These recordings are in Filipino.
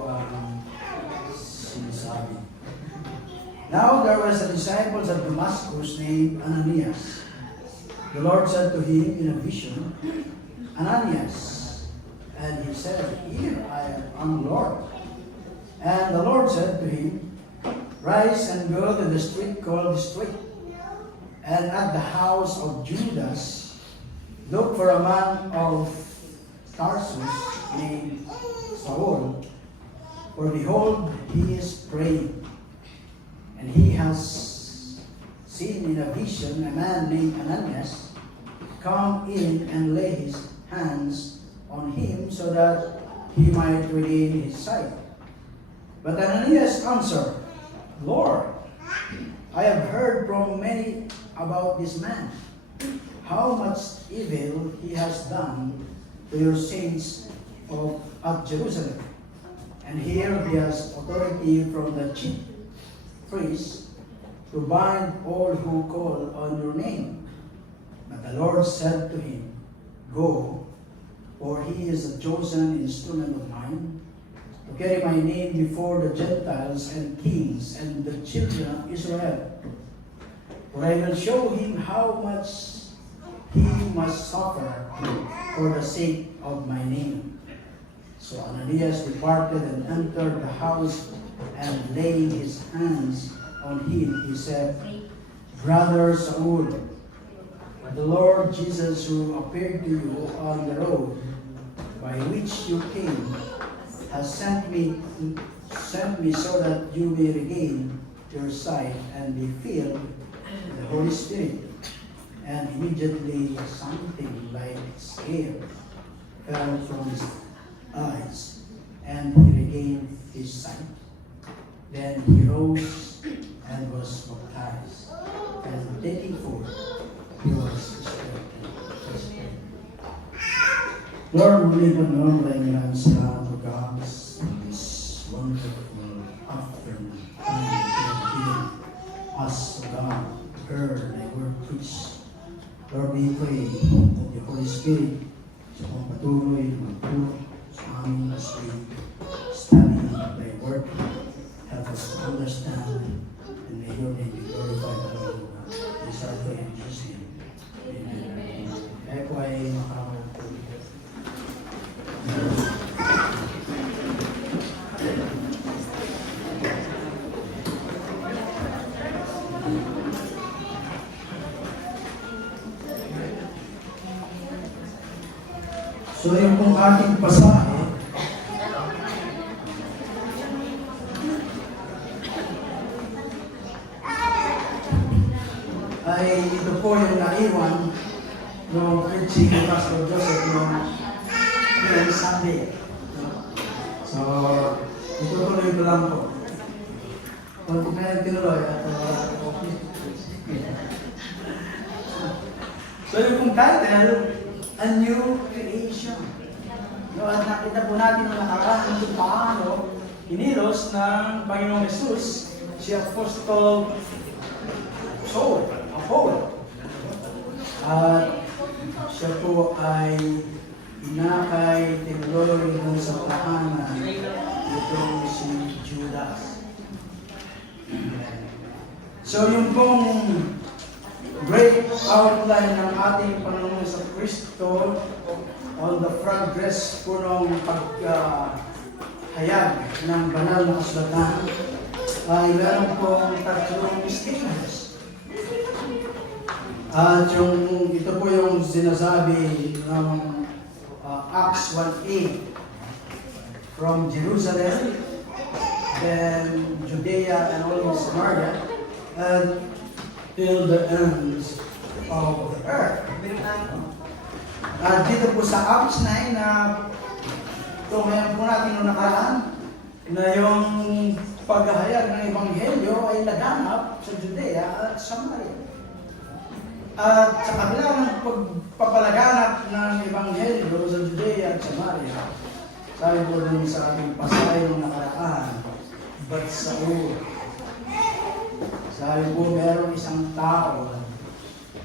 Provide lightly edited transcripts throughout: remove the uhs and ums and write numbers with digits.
po ang sinasabi. Now there was a disciple at Damascus named Ananias. The Lord said to him in a vision, Ananias. And he said, Here I am, Lord. And the Lord said to him, Rise and go to the street called Straight, and at the house of Judas, look for a man of Tarsus named Saul, for behold, he is praying. And he has seen in a vision a man named Ananias come in and lay his hands on him so that he might regain his sight. But Ananias answered, Lord, I have heard from many about this man, how much evil he has done to your saints at Jerusalem. And here he has authority from the chief priests to bind all who call on your name. But the Lord said to him, Go, for he is a chosen instrument of mine, to carry my name before the Gentiles and kings and the children of Israel. For I will show him how much he must suffer for the sake of my name. So Ananias departed and entered the house, and laying his hands on him, he said, Brother Saul, the Lord Jesus who appeared to you on the road by which you came has sent me so that you may regain your sight and be filled with the Holy Spirit. And immediately something like scale fell from his eyes, and he regained his sight. Then he rose and was baptized, and taking food, he was resurrected. Lord, we live on normally and salamat to God this wonderful afternoon. Thank you for us, God, heard thy word preached. Lord, we pray that the Holy Spirit sa patuloy na magturo sa amin as we study thy word. Help us to understand, and may your name be glorified alone. This our prayer in Jesus' name. Amen. Kaya po ay makakapagpuli. So yung pong ating pasahe ay ito po yung naiwan no preaching ni Pastor Joseph noong Sunday. So, itutuloy ko lang po. Kung kung kaya tinuloy at so yung pong title, A New Creation. No, at nakita po natin ng nakaraan kung paano inilos ng Panginoong Jesus si Apostol Saul. At siya po ay inakay, tinuloy ng sa tahanan itong si Judas. So yung pong great outline ng ating Panginoon sa Kristo on the progress po ng paghayag ng banal na kasulatan ay meron pong tatlong statements. At ito po yung sinasabi ng Acts 1:8 from Jerusalem, then Judea and all of Samaria, and till the ends of the earth. At dito po sa Acts 9 na ito ngayon po natin nung nakaraan na yung paghahayag ng Ebanghelyo ay naganap sa Judea at Samaria. At sa kabila ng pagpapalaganap ng Ebanghelyo sa Judea at Samaria, sabi po dun sa ating pasahe ng nakaraan, but Saul, sabi po meron isang tao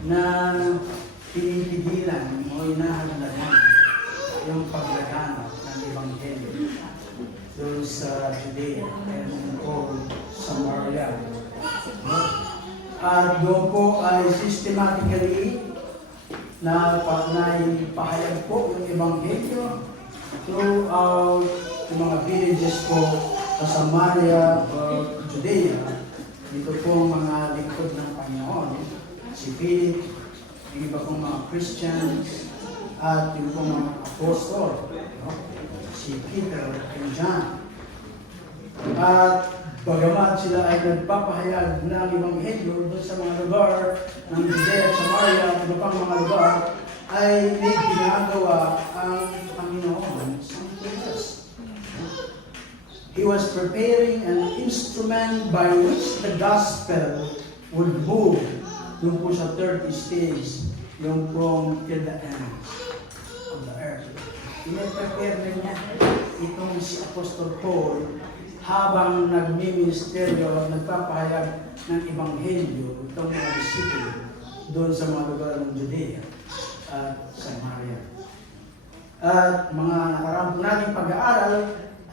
na pinipigilan o inahagdagan yung paglaganap ng Ebanghelyo. doon sa Judea and all Samaria. At doon po ay systematically na pahayag po yung Ebanghelyo throughout yung mga villages po sa Samaria o Judea. Dito po mga lingkod ng Panginoon, si Philip, yung iba pong mga Christians, at yung pong mga apostol, si Peter and John. At bagamat sila ay nagpapahayag ng Ebanghelyo doon sa mga lugar ng Judea at Samaria at iba pang mga lugar, ay may ginagawa ang Panginoon sa Jesus. He was preparing an instrument by which the gospel would move doon po sa third stage, yung from till the end of the earth. Ine-prepare na niya itong si Apostol Paul habang nagmi-ministeryo at nagpapahayag ng Ebanghelyo itong mga disipulo doon sa mga lugar ng Judea at Samaria. At mga nakaraan po nating pag-aaral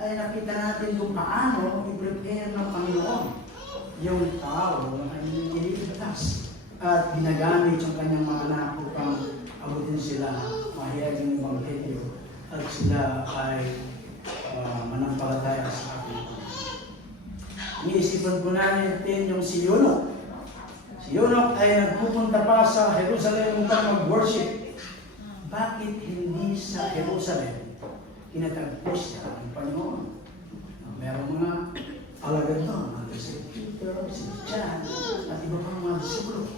ay nakita natin kung paano i-prepare ng Panginoon yung tao na kanyang ililigtas at ginagamit yung kanyang mga anak upang abutin sila, mahayag yung Ebanghelyo at sila ay manampalataya sa atin. Iniisipan po natin yung si Yunok. Si Yunok ay nagpupunta pa sa Jerusalem upang mag-worship. Bakit hindi sa Jerusalem tinatagpo siya ng Panginoon? Merong mga alagad doon, si Peter, si John, at iba pang mga disipulo.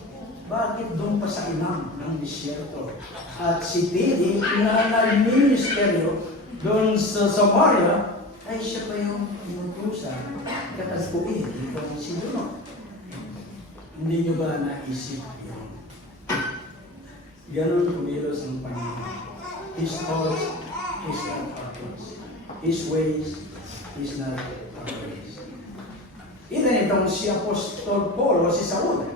Bakit doon pa sa inang ng disyerto? At si Philip na nag-ministeryo doon sa Samaria, ay siya pa yung inutusan, katagpuin itong si Yunok. Hindi nyo ba naisip yun? Ganon kumilos ang Panginoon. His thoughts, His not our thoughts. His ways, is not our ways. Ito itong si Apostol Paul o si Saul.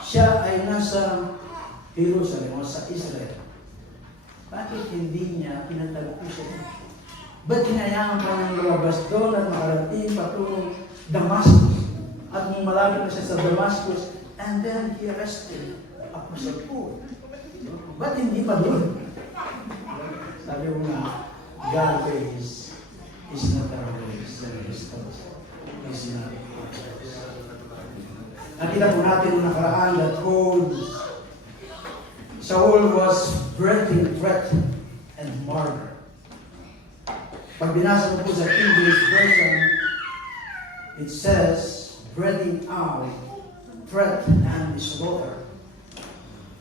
Siya ay nasa Jerusalem o sa Israel. Bakit hindi niya pinatagpo siya? Ba't hinayaan pa niyang lumabas doon at makarating patulong Damascus? At nung malapit na siya sa Damascus, and then he arrested Apostle Paul. Ba't hindi pa doon? Sabi mo nga, God's ways is not our ways. His thoughts is not our ways. Nakita po natin nung nakaraan that Saul was breathing threat and murder. Pag binasa mo po sa English version, it says, breathing out threat and slaughter.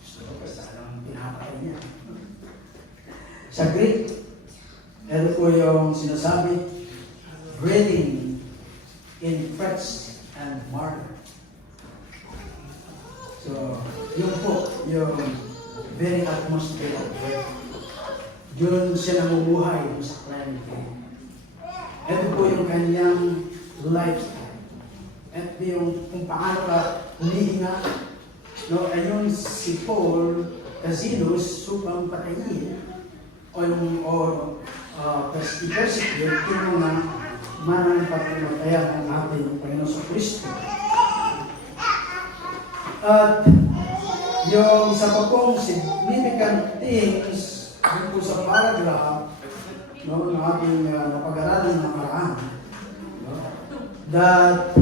Slaughter, parang pinapatay niya. Sa Greek, ito po yung sinasabi, breathing in threats and murder. So, yun po, yung very atmosphere of death. Yun siya namumuhay sa crime. Ito po yung kanyang lifestyle. Ito yung kung paano ka humihinga. No, ayun si Paul Casinos supang patayin i-persecute yung mga mananampalataya ng ating Panginoon sa Kristo. At yung isa pa pong significant things dito sa paragraph no, na ating napag-aralan ng nakaraan, no, that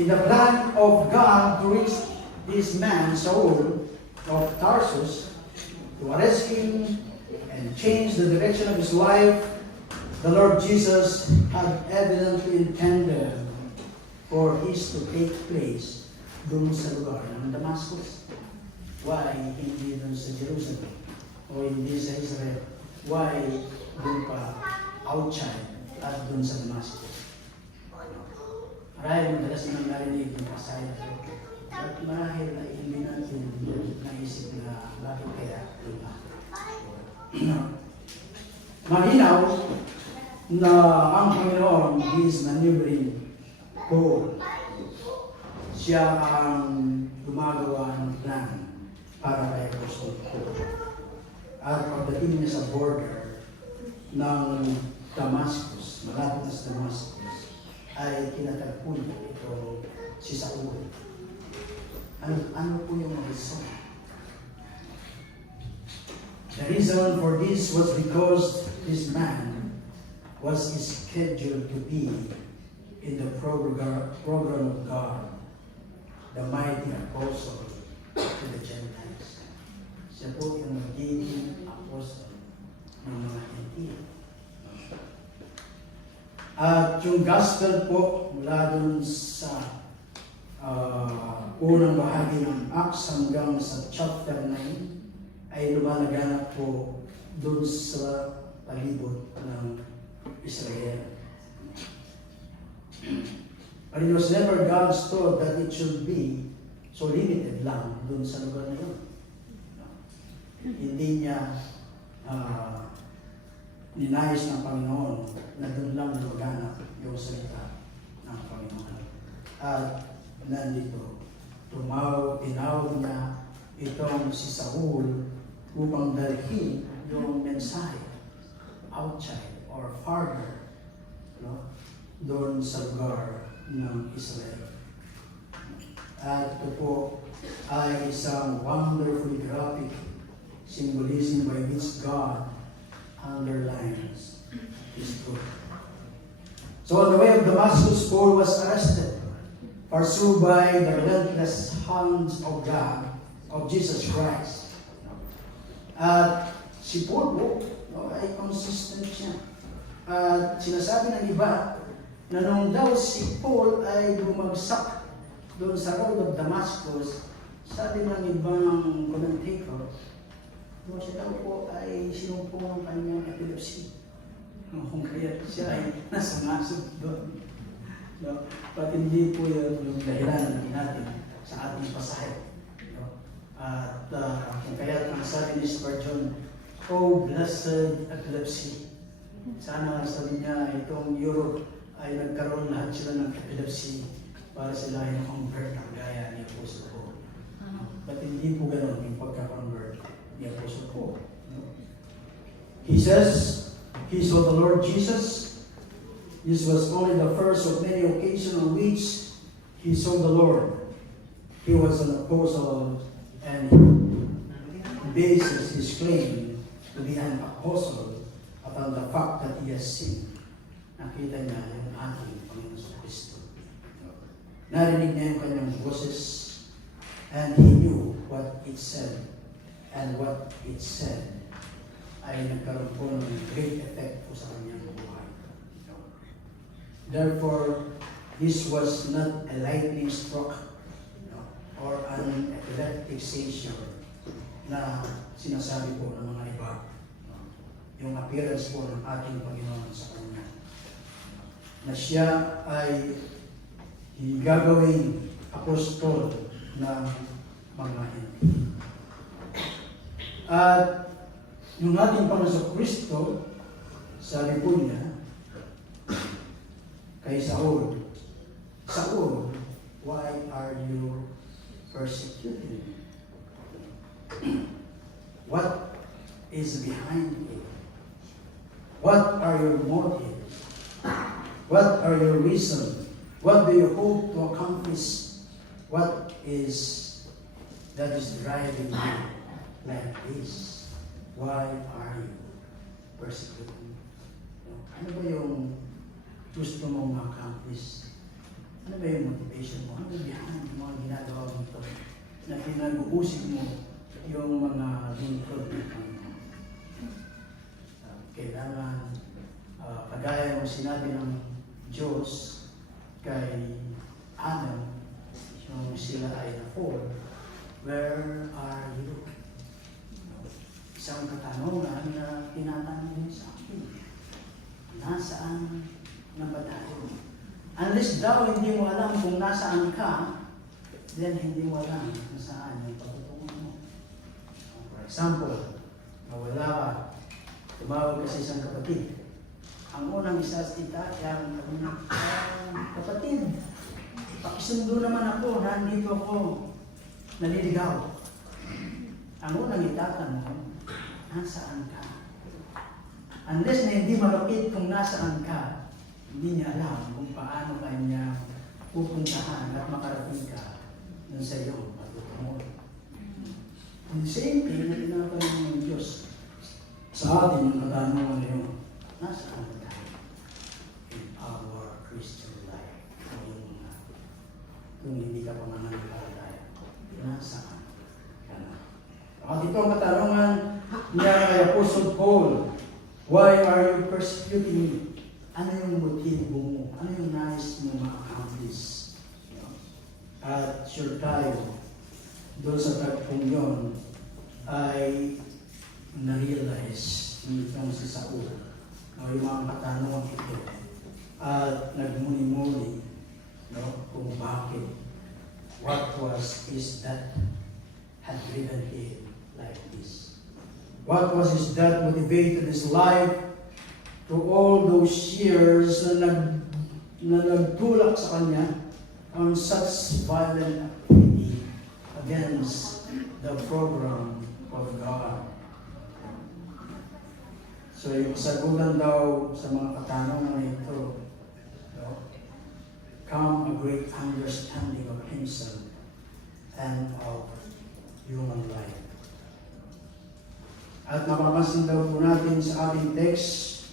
in the plan of God to reach this man, Saul of Tarsus, to arrest him and change the direction of his life, the Lord Jesus had evidently intended for his to take place doon sa lugar ng Damascus. Why hindi doon sa Jerusalem? O hindi sa Israel? Why doon pa outside at doon sa Damascus? Marahil madalas na narinig ng pasaya. At marahil na hindi natin naisip na bakit kaya doon pa. Malinaw na ang Panginoon is maneuvering Paul. Siya ang gumagawa ng plan para kay Apostol Paul. At pagdating niya sa border ng Damascus, malapit na sa Damascus, ay kinatagpo niya itong si Saul. Ano po yung reason? The reason for this was because this man was scheduled to be in the program of God, the mighty apostle to the Gentiles. Siya po yung magiging apostle ng mga Gentile. At yung gospel po mula dun sa unang bahagi ng Acts hanggang sa chapter 9 ay lumalaganap po dun sa palibot ng Israel. But it was never God's thought that it should be so limited lang dun sa lugar na yun. Hindi niya ninayos ng Panginoon na dun lang lumaganap yung salita ng Panginoon. At nandito, tinawag niya itong si Saul upang dalhin yung mensahe outside or farther, doon sa lugar ng Israel. At ito po ay isang wonderfully graphic symbolism by which God underlines His truth. So on the way of Damascus, Paul was arrested, pursued by the relentless hands of God, of Jesus Christ. At si Paul po, ay consistent siya. At sinasabi ng iba na nung daw si Paul ay bumagsak doon sa road of Damascus, sabi ng ibang commentator, siya daw po ay sinumpong ng kanyang epilepsy. Kung kaya siya ay nasangasog doon. But hindi po yun yung dahilan natin sa ating pasahe. At kung kaya ang sabi ni Spurgeon, "Oh, blessed epilepsy." Sana sabi niya, itong Europe ay nagkaroon lahat sila ng epilepsy para sila ay na-convert ang gaya ni Apostle Paul. But hindi po ganoon yung pagka-convert ni Apostle Paul. He says, he saw the Lord Jesus. This was only the first of many occasions on which he saw the Lord. He was an apostle and he bases his claim to be an apostle upon the fact that he has seen. Nakita niya yung ating Panginoon sa Kristo. Narinig niya yung kanyang boses and he knew what it said, and what it said ay nagkaroon po ng great effect po sa kanyang buhay. Therefore, this was not a lightning stroke or an epileptic seizure na sinasabi po ng mga iba. Yung appearance po ng ating Panginoon sa kanya. Na siya ay gagawing apostol ng mga Hintil. At yung ating Panginoon Kristo, sabi po niya kay Saul, "Saul, why are you persecuting me? What is behind it? What are your motives? What are your reasons? What do you hope to accomplish? What is that is driving you like this? Why are you persecuting me?" Ano ba yung gusto mong ma-accomplish? Ano ba yung motivation mo? Ano ba behind yung mga ginagawa mo ito? Na pinag-uusig mo yung mga lingkod ng Panginoon. Kailangan, kagaya ng sinabi ng Diyos kay Adam, yung sila ay na-fall, "Where are you?" Isang katanungan na tinatanong din sa akin. Nasaan na ba tayo? Unless daw hindi mo alam kung nasaan ka, then hindi mo alam kung saan yung patutungo mo. For example, nawala ka, tumawag ka sa isang kapatid. Ang unang isa-sita, sabi niya, "Kapatid, pakisundo naman ako, nandito ako, naliligaw." Ang unang itatanong, nasaan ka? Unless na hindi malapit kung nasaan ka, hindi niya alam kung paano kanya pupuntahan at makarating ka ng sa iyo matutungo. And the same thing na tinatanong ng Diyos sa atin yung katanungan ngayon, nasaan tayo in our Christian life? Kung hindi ka pa mananampalataya, nasaan ka na? At ito ang katanungan niya kay Apostle Paul, why are you persecuting me? Ano yung motibo mo? Ano yung nais mo ma-accomplish? At sure tayo, doon sa tagpong yun, ay na-realize nitong si Saul yung mga katanungan ito at nagmuni-muni kung bakit, what is that had driven him like this? What was his that motivated his life to all those years na nagtulak sa kanya on such violent activity against the program of God? So yung sagutan daw sa mga katanungan ito, come a great understanding of himself and of human life. At mapapansin daw po natin sa ating text,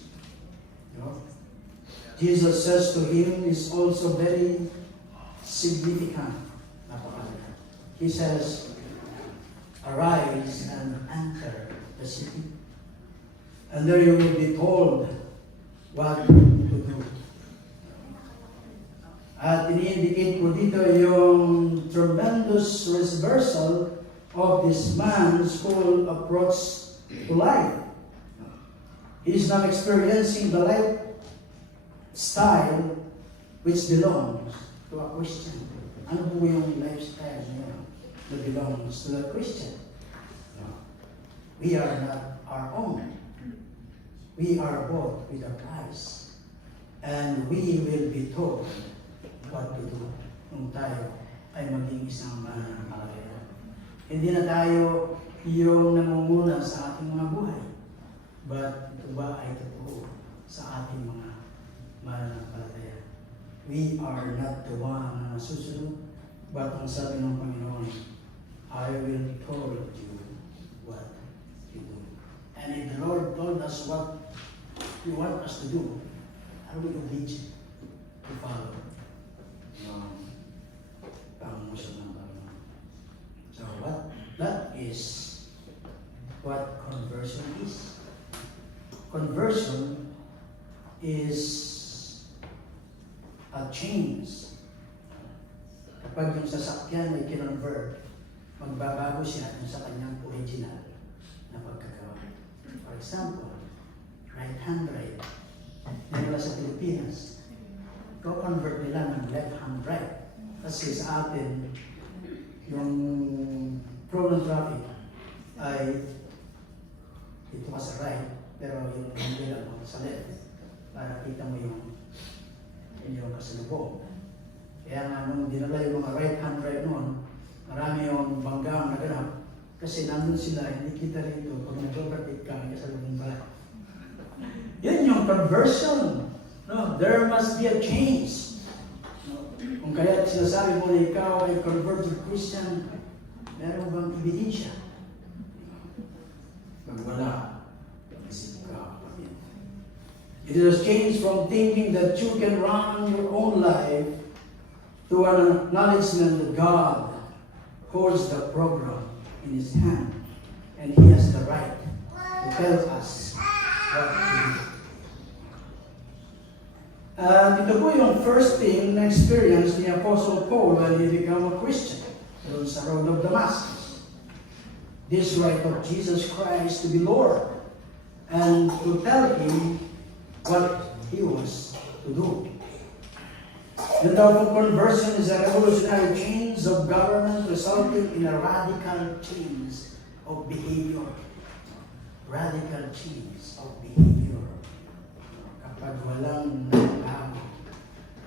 Jesus says to him is also very significant. He says, arise and enter the city, and there you will be told what to do. At ini-indicate po dito yung tremendous reversal of this man's whole approach to life. He is not experiencing the lifestyle which belongs to a Christian. Ano po yung lifestyle niya that belongs to a Christian? We are not our own. We are bought with a price. And we will be told what to do nung tayo ay maging isang mananampalataya. Hindi na tayo yung namumuna sa ating mga buhay. But ito ba ay totoo sa ating mga mananampalataya? We are not the one na nasusunod, but ang sabi ng Panginoon, I will tell you what to do. And if the Lord told us what He wants us to do, are we obedient to follow? So that is what conversion is. Conversion is a change. Kapag yung sasakyan ay kinonvert, magbabago siya sa kanyang original na pagkagawa. For example, right-hand drive. Nila sa Pilipinas, convert nila ng left-hand drive. Kasi sa atin, yung problem traffic ay dito ka sa right, pero yung nila mo sa left para kita mo yung kasalubong. Kaya nga nung dinala yung mga right-hand drive noon, marami yung banggang naganap kasi nandun sila, hindi kita rito pag nag-overtake ka ng kasalubong pala. Yan yung conversion. No, there must be a change. No? Kung kaya sinasabi mo na ikaw ay converted Christian, meron bang ebidensya? Pag wala, isip ka. It is a change from thinking that you can run your own life to an acknowledgement that God holds the program in His hand and He has the right to tell us what to do. Ito po yung first thing na experience ni Apostle Paul when he became a Christian doon sa road of Damascus. This right of Jesus Christ to be Lord and to tell him what he was to do. The double conversion is a revolutionary change of government resulting in a radical change of behavior. Radical change of behavior. Kapag walang nagbago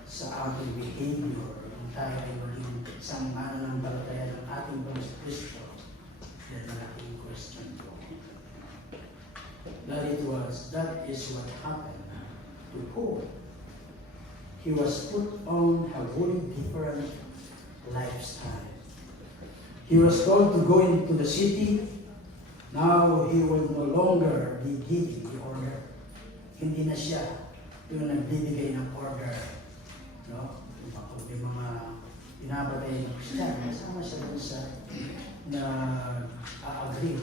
sa ating behavior, kung tayo ay maging isang mananampalataya ng ating Panginoon Kristo, then natin question po. That is what happened to Paul. he was put on a wholly different lifestyle. He was told to go into the city. Now he will no longer be giving the order. Hindi na siya yung nagbibigay ng order. No? Kung may mga pinapatay ng Kristiyan, masama siya doon sa na-agree.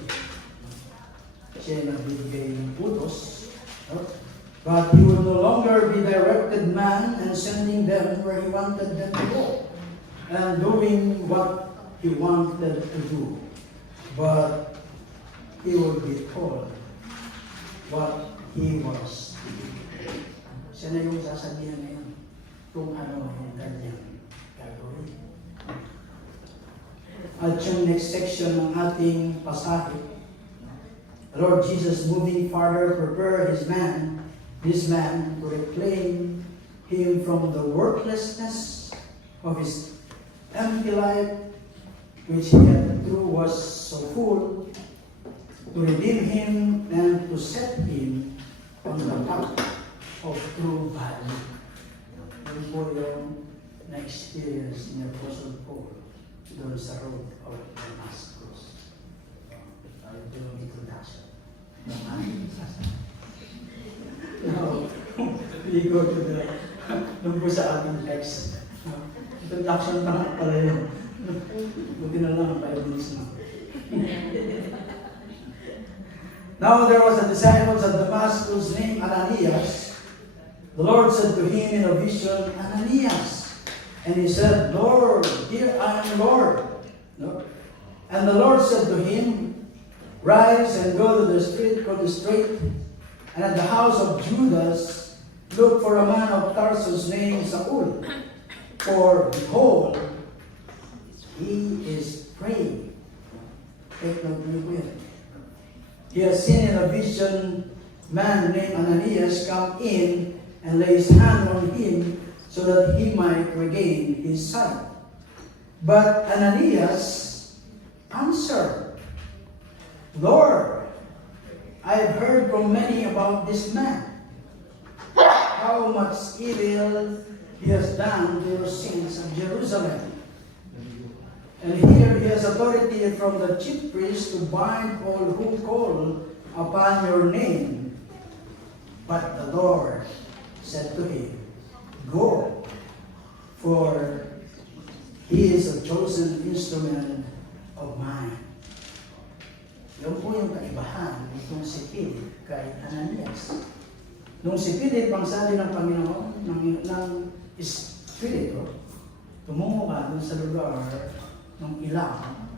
Siya yung nagbibigay ng utos. No? But he will no longer be directed man and sending them where he wanted them to go and doing what he wanted to do. But he will be told what he was to do. Siya na yung sasabihan ngayon kung ano yung kanyang gagawin. At yung next section ng ating pasahe, the Lord Jesus moving farther prepared this man to reclaim him from the worthlessness of his empty life, which he had through was so full, to redeem him and to set him on the path of true value. Yun po yung na-experience ni Apostle Paul doon sa road of Damascus. Tayo doon introduction ng ating sasabi. Now, we go to the, doon po sa ating text. Introduction pa nga pala yun. Buti na lang, 5 minutes na. Now there was a disciple at Damascus named Ananias. The Lord said to him in a vision, Ananias. And he said, Lord, here I am, Lord. No? And the Lord said to him, rise and go to the street called the Straight, and at the house of Judas, look for a man of Tarsus named Saul. For behold, he is praying. Take note with him. He has seen in a vision man named Ananias come in and lay his hand on him so that he might regain his sight. But Ananias answered, Lord, I have heard from many about this man, how much evil he has done to your saints of Jerusalem. And here he has authority from the chief priest to bind all who call upon your name. But the Lord said to him, go, for he is a chosen instrument of mine. Yun po yung kaibahan itong si Philip kay Ananias. Nung si Philip, ang sabi ng Panginoon, ng Espiritu, tumungo ka dun sa lugar ng ilang,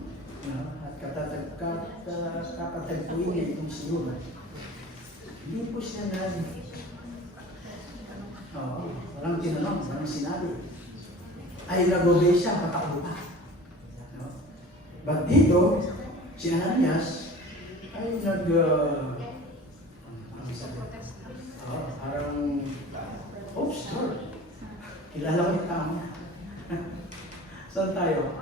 at kapatagpuin niya itong si Yuna. Hindi po siya walang tinanong, walang sinabi. Ay nag-obey siya, pataulo pa. But dito, si Ananias ay parang, sure. Kilala ko yung tao niya. Saan tayo?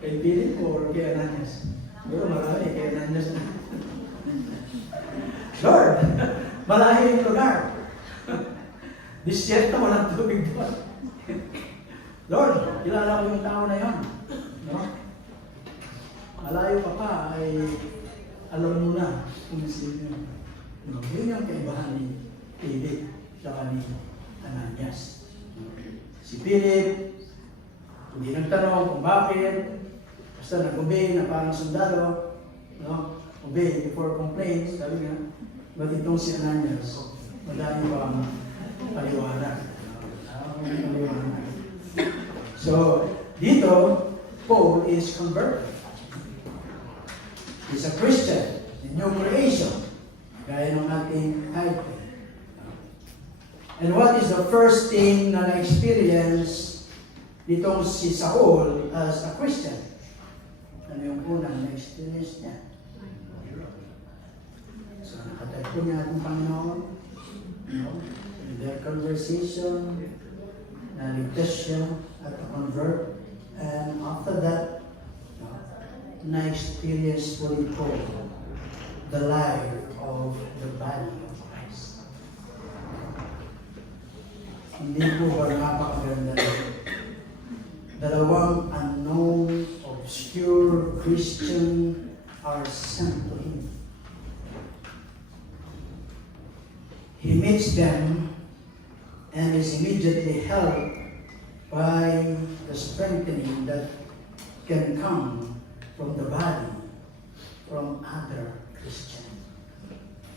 Kay Philip or kay Ananias? Pero marami kay Ananias na. Lord, malayo yung lugar. Disyerto, walang tubig doon. Lord, kilala ko yung tao na yun. No? Malayo pa pa ay alam mo na kung sino yun. No? Yun yung kaibahan ni Philip sa ni Ananias. Si Philip, hindi nagtanong kung bakit, basta nag-obey na parang sundalo, no? Obey before complaints, sabi nga, ba't itong si Ananias, madami pa ang paliwanag. So, dito, Paul is converted. He's a Christian, a new creation, gaya ng ating title. And what is the first thing na na-experience nitong si Saul as a Christian? Ano yung unang na-experience niya? So, nakatagpo niya itong Panginoon. In their conversation, naligtas siya at convert. And after that, na-experience po ito the life of the body of Christ. Hindi po ba napakaganda na dalawang unknown, obscure Christian are sent to him. He meets them and is immediately helped by the strengthening that can come from the body, from other Christians.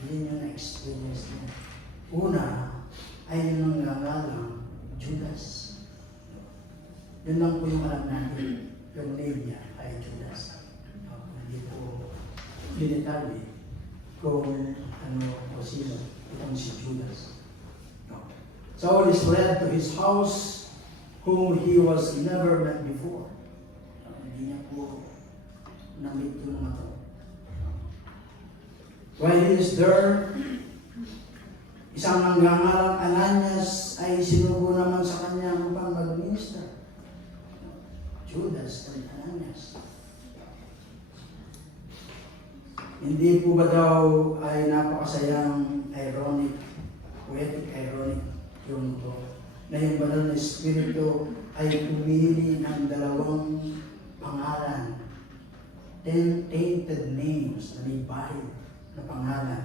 Yun yung na-experience niya. Una, ay yung nangangalang Judas. Yun lang po yung alam natin. Yung name niya ay Judas. Hindi po detalye kung ano o sino itong si Judas. Saul is led to his house whom he was never met before. Hindi niya po na-meet yung mga to. While he is there, isang nanggangalang Ananias ay sinugo naman sa kanya upang mag-minister. Judas and Ananias. Hindi po ba daw ay napakasayang ironic, poetic ironic yung to, na yung banal na Espiritu ay pumili ng dalawang pangalan, tainted names na may bahid na pangalan.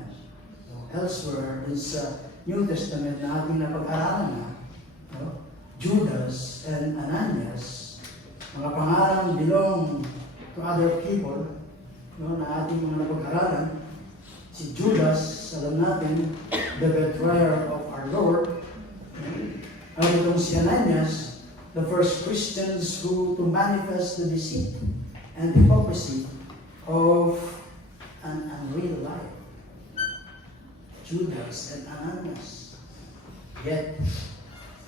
So, elsewhere, dun sa New Testament na ating napag-aralan na, Judas and Ananias, mga pangalan belong to other people, na ating mga napag-aralan. Si Judas, alam natin, the betrayer of our Lord, at itong si Ananias, the first Christians who to manifest the deceit and hypocrisy of an unreal life. Judas and Ananias. Yet,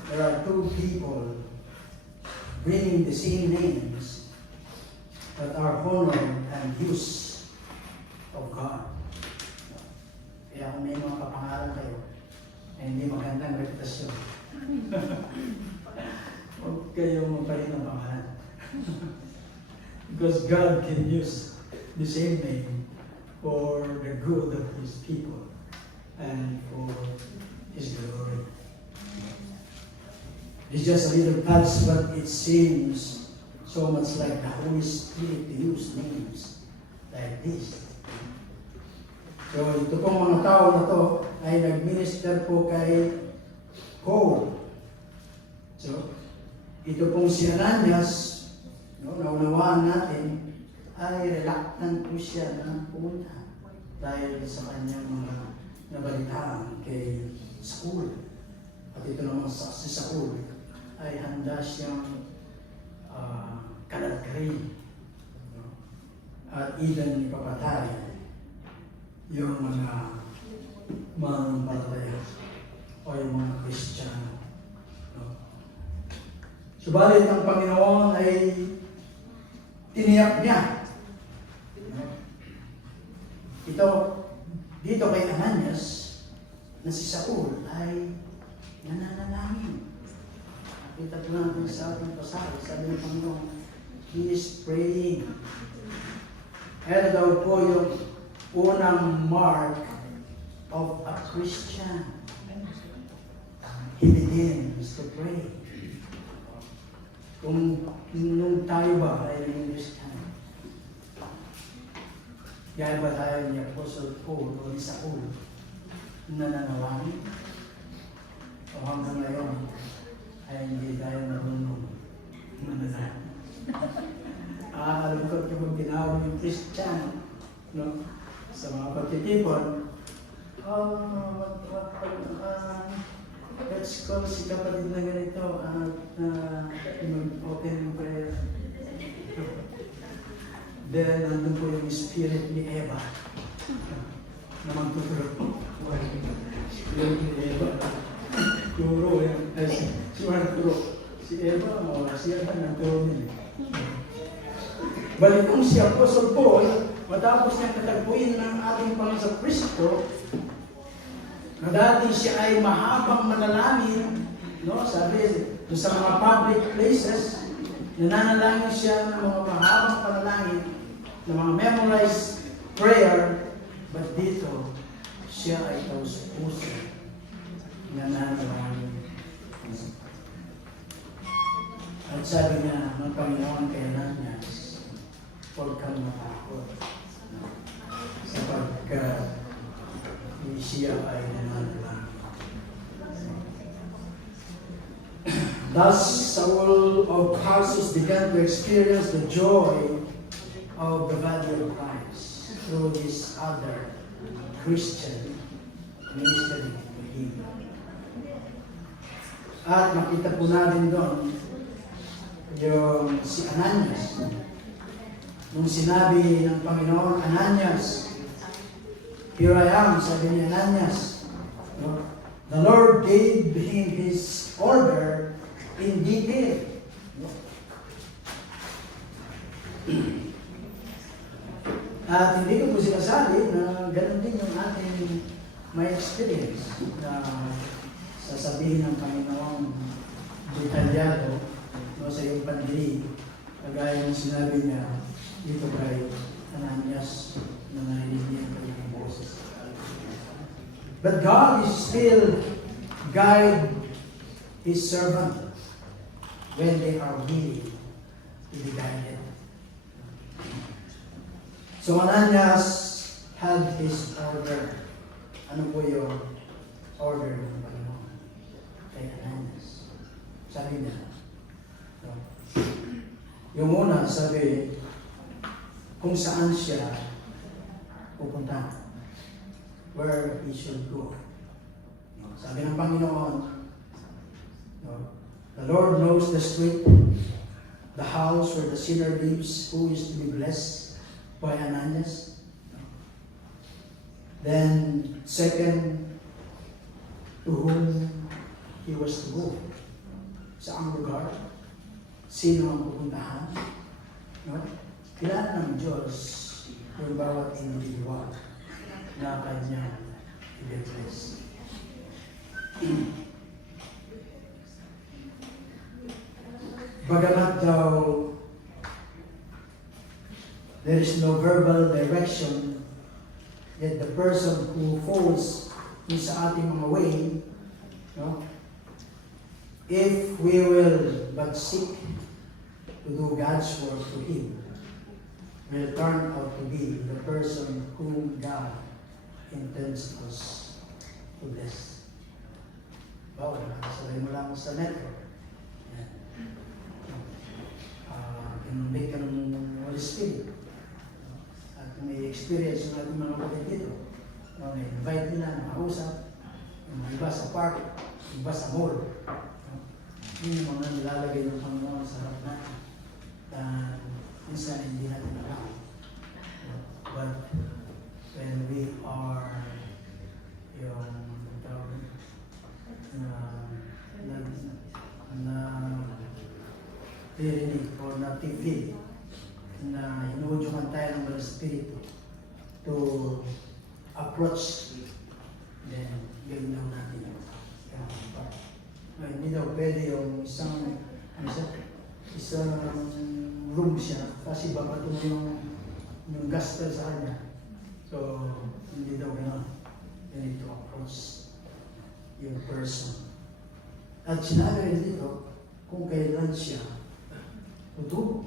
there are two people bringing the same names that are honored and used of God. Kaya kung may mga kapangalan kayo, ay hindi magandang reputasyon. Huwag kayong magpalit ng pangalan. Because God can use the same name for the good of His people and for His glory. It's just a little touch, but it seems so much like the Holy Spirit to use names like this. So ito pong mga tao na to ay nag-minister po kay Paul. So ito pong si Ananias, naunawaan natin, ay reluctant po siya na pumunta dahil sa kanyang mga nabalitaan kay Saul. At ito naman si Saul ay handa siyang kalagrin at even ipapatay yung mga mananampalataya o yung mga Kristiyano. Subalit ang Panginoon ay tiniyak niya. Ito, dito kay Ananias, na si Saul ay nananalangin. Nakita po natin sa ating pasahe, sabi ng Panginoon, He is praying. Ito daw po yung unang mark of a Christian. He begins to pray. Kung nung tayo ba ay naging Christian, gaya ba tayo ni Apostle Paul o ni Saul na nanalangin? O hanggang ngayon ay hindi tayo marunong manalangin. Alam ko yung tinawag yung Christian, no? Sa mga pagtitipon, let's call si kapatid na ganito at open prayer. Then, nandun po yung spirit ni Eva na magtuturo. Spirit ni Eva. Turo yan. Si Marturo. Si Eva o si Eva nagturo nila. Balik kung si Apostle Paul, matapos niyang natagpuin ng ating Panginoon Kristo, na dati siya ay mahabang manalangin, no? Sabi, sa mga public places, nananalangin siya ng mga mahabang panalangin, ng mga memorized prayer, but dito, siya ay taus-puso nananalangin At sabi niya ng Panginoon kay Ananias, huwag kang matakot. Sapagkat siya ay nananalang. Thus, Saul of Tarsus began to experience the joy of the body of Christ through this other Christian ministering to him. At makita po natin doon yung si Ananias. Nung sinabi ng Panginoon, Ananias, here I am, sabi ni Ananias. No? The Lord gave him his order in detail. No? At hindi ko po sinasabi na ganoon din yung ating may experience na sasabihin ng Panginoon detalyado no, sa iyong pandinig. Kagaya ng sinabi niya dito kay Ananias na narinig niya ang kanyang boses. But God is still guide His servant when they are willing to be guided. So Ananias had his order. Ano po yung order ng Panginoon kay Ananias? Sabi niya, no? Yung una, sabi, kung saan siya pupunta, where he should go. No? Sabi ng Panginoon, no? The Lord knows the street, the house where the sinner lives, who is to be blessed by Ananias. Then, second, to whom he was to go. Saang lugar? Sino ang pupuntahan? No? Kailangan ng Diyos yung bawat individual na kanyang i-bless. Bagamat daw there is no verbal direction, yet the person who falls sa ating mga way, no? If we will but seek to do God's work to Him, will turn out to be the person whom God intends us to bless. Bawal, nakasabay mo lang sa network. Kinumik ka ng Holy Spirit. At may experience yung ating mga kapatid dito. Invite nila na makausap, yung iba sa park, iba sa mall. Yun yung mga nilalagay ng Panginoon sa harap natin. Minsan hindi natin alam. But when we are narinig or natifil na hinudyukan tayo ng mga Espiritu to approach, then gawin lang natin yun. Hindi daw pwede yung isang room siya kasi baka ito yung gospel sa kanya. So, hindi daw gano'n. You need to approach yung person. At sinabi rin dito kung kailan siya tutubo.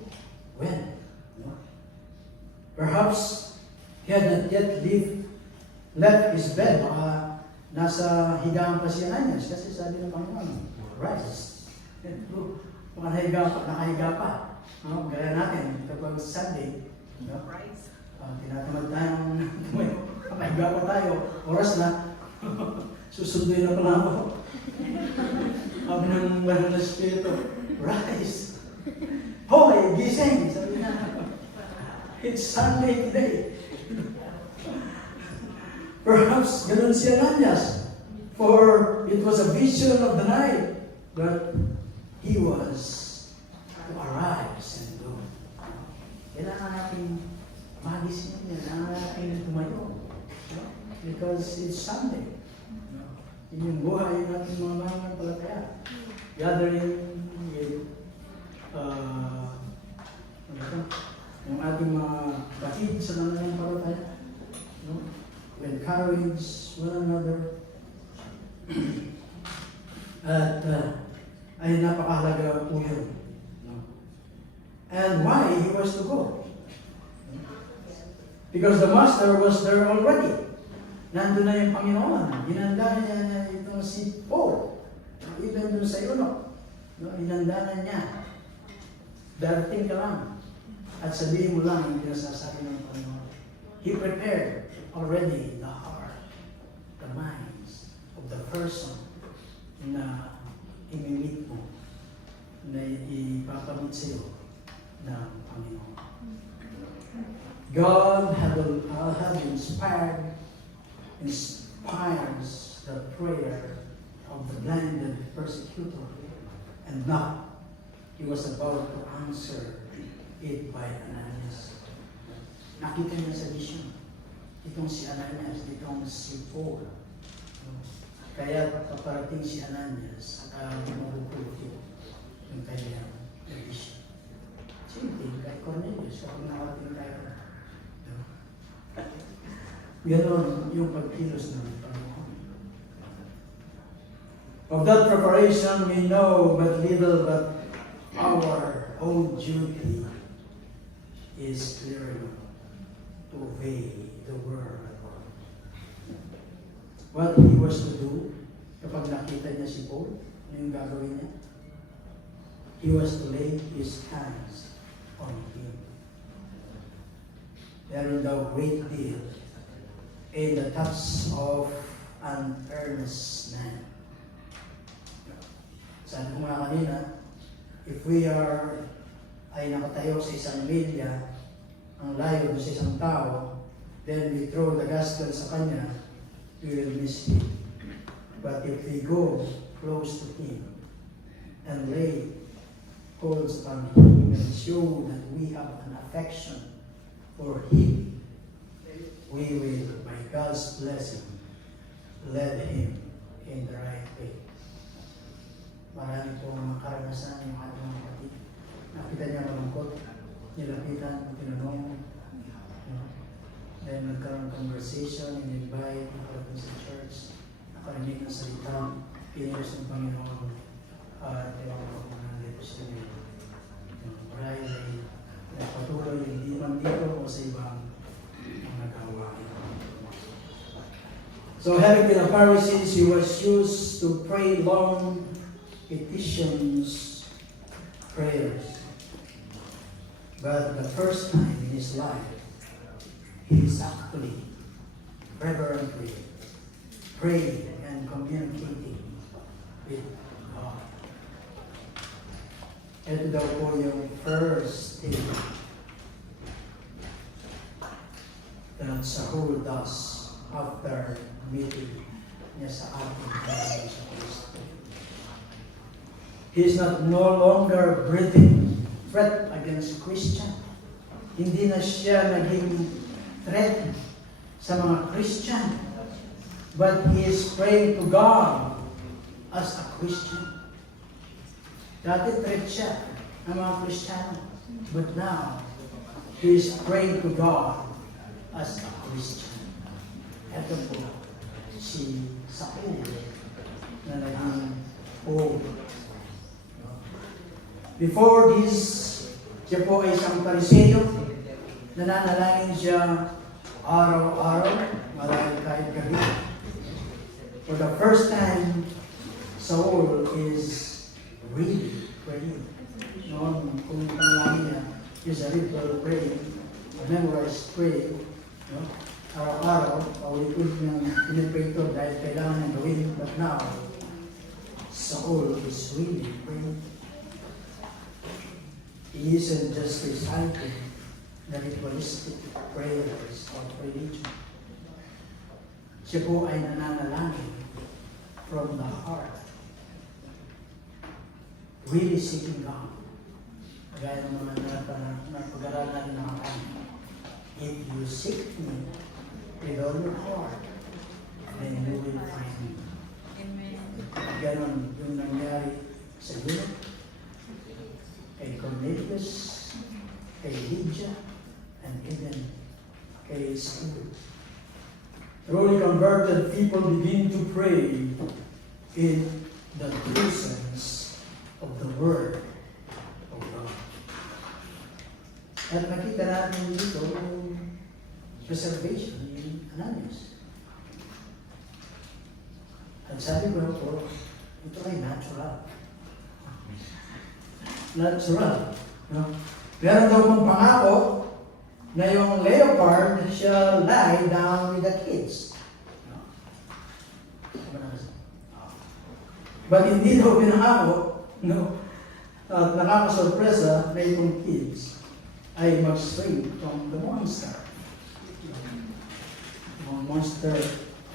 When? No? Perhaps he had not yet left his bed. Baka nasa higaan pa si Ananias kasi sabi ng Panginoon, rise. Baka nakahiga pa. No? Gaya natin kapag Sunday, no? Tinatamad tayong tumayo. Nakahiga pa tayo. Oras na. Susunduin na pala ako. Sabi ng Banal na Espiritu, rise. Hoy, gising! Sabi na, it's Sunday today. Perhaps ganun si Ananias, for it was a vision of the night, but he was to arise and go. Kailangan natin magising niya, kailangan natin tumayo. Because it's Sunday. Yun yung buhay natin mga mananampalataya. Gathering with yung ating mga batid sa nananampalataya. No? To encourage one another. At ay napakahalaga po yun. and why he was to go. Because the master was there already. Nandun na yung Panginoon. Inanda niya itong si Paul. Even dun sa Eunuch. No, inanda na niya. Darating ka lang. At sabihin mo lang yung pinasasabi ng Panginoon. He prepared already the heart, the minds of the person na imimit mo, na ipapamit sa iyo ng Panginoon. God had inspires the prayer of the blinded persecutor, and now he was about to answer it by Ananias. Nakita niya sa vision, itong si Ananias, itong si Paul. Kaya kaparating si Ananias, magugulo yung kanyang vision. Same thing kay Cornelius, kapag nakating tayo. Ganon yung pagkilos ng Panginoon. Of that preparation, we know but little, but our own duty is clear to obey the word of God. What he was to do, kapag nakita niya si Paul, ano yung gagawin niya? He was to lay his hands on him. Meron daw great deal in the touch of an earnest man. Sabi ko nga kanina, if we ay nakatayo sa isang milya, ang layo sa isang tao, then we throw the gospel sa kanya, we will miss him. But if we go close to him and lay holds upon him and show that we have an affection for him, we will, by God's blessing, lead him in the right way. Marami po mga karanasan yung ating mga kapatid. Nakita niya malungkot, nilapitan, tinanong, then nagkaroon conversation, in-invite, nakarating sa church, nakarinig ng salita, pinilos ng Panginoon, at yung mga leprosy niya. Marami ay patuloy hindi man dito o sa ibang nagawa. So having been a Pharisee, he was used to pray long petitions, prayers. But the first time in his life, he is actually reverently praying and communicating with God. Ito daw po yung first thing that Saul does after meeting niya sa ating Panginoon sa Kristo. He is no longer breathing threat against Christian. Hindi na siya naging threat sa mga Christian. But he is praying to God as a Christian. Dati threat siya ng mga Kristiyano. But now, he is praying to God as a Christian. Ito po, si Saul na naging Paul. Before this, siya po ay isang Pariseo. Nananalangin siya araw-araw, marahil kahit gabi. For the first time, Saul is really praying. Noon, kung panalangin niya, is a ritual praying, a memorized praying. No? Araw-araw, paulit-ulit niyang pinipray ito dahil kailangan niyang gawin. But now, Saul is really praying. He isn't just reciting the ritualistic prayers of religion. Siya po ay nananalangin from the heart, really seeking God. Gaya ng mga napag-aral natin ng kanya. If you seek me with all your heart, then you will find me. Amen. Ganon yung nangyari sa Europe, kay Cornelius, kay Lydia, and even kay Saul. Truly converted people begin to pray in the true sense of the Word of God. At nakita natin dito yung preservation ni Ananias. At sabi ko po, ito ay natural. Natural. No? Meron daw pong pangako na yung leopard shall lie down with the kids. No? But hindi daw pinangako, no? At nakakasurpresa na yung kids ay mag-swing from the monster. Yung monster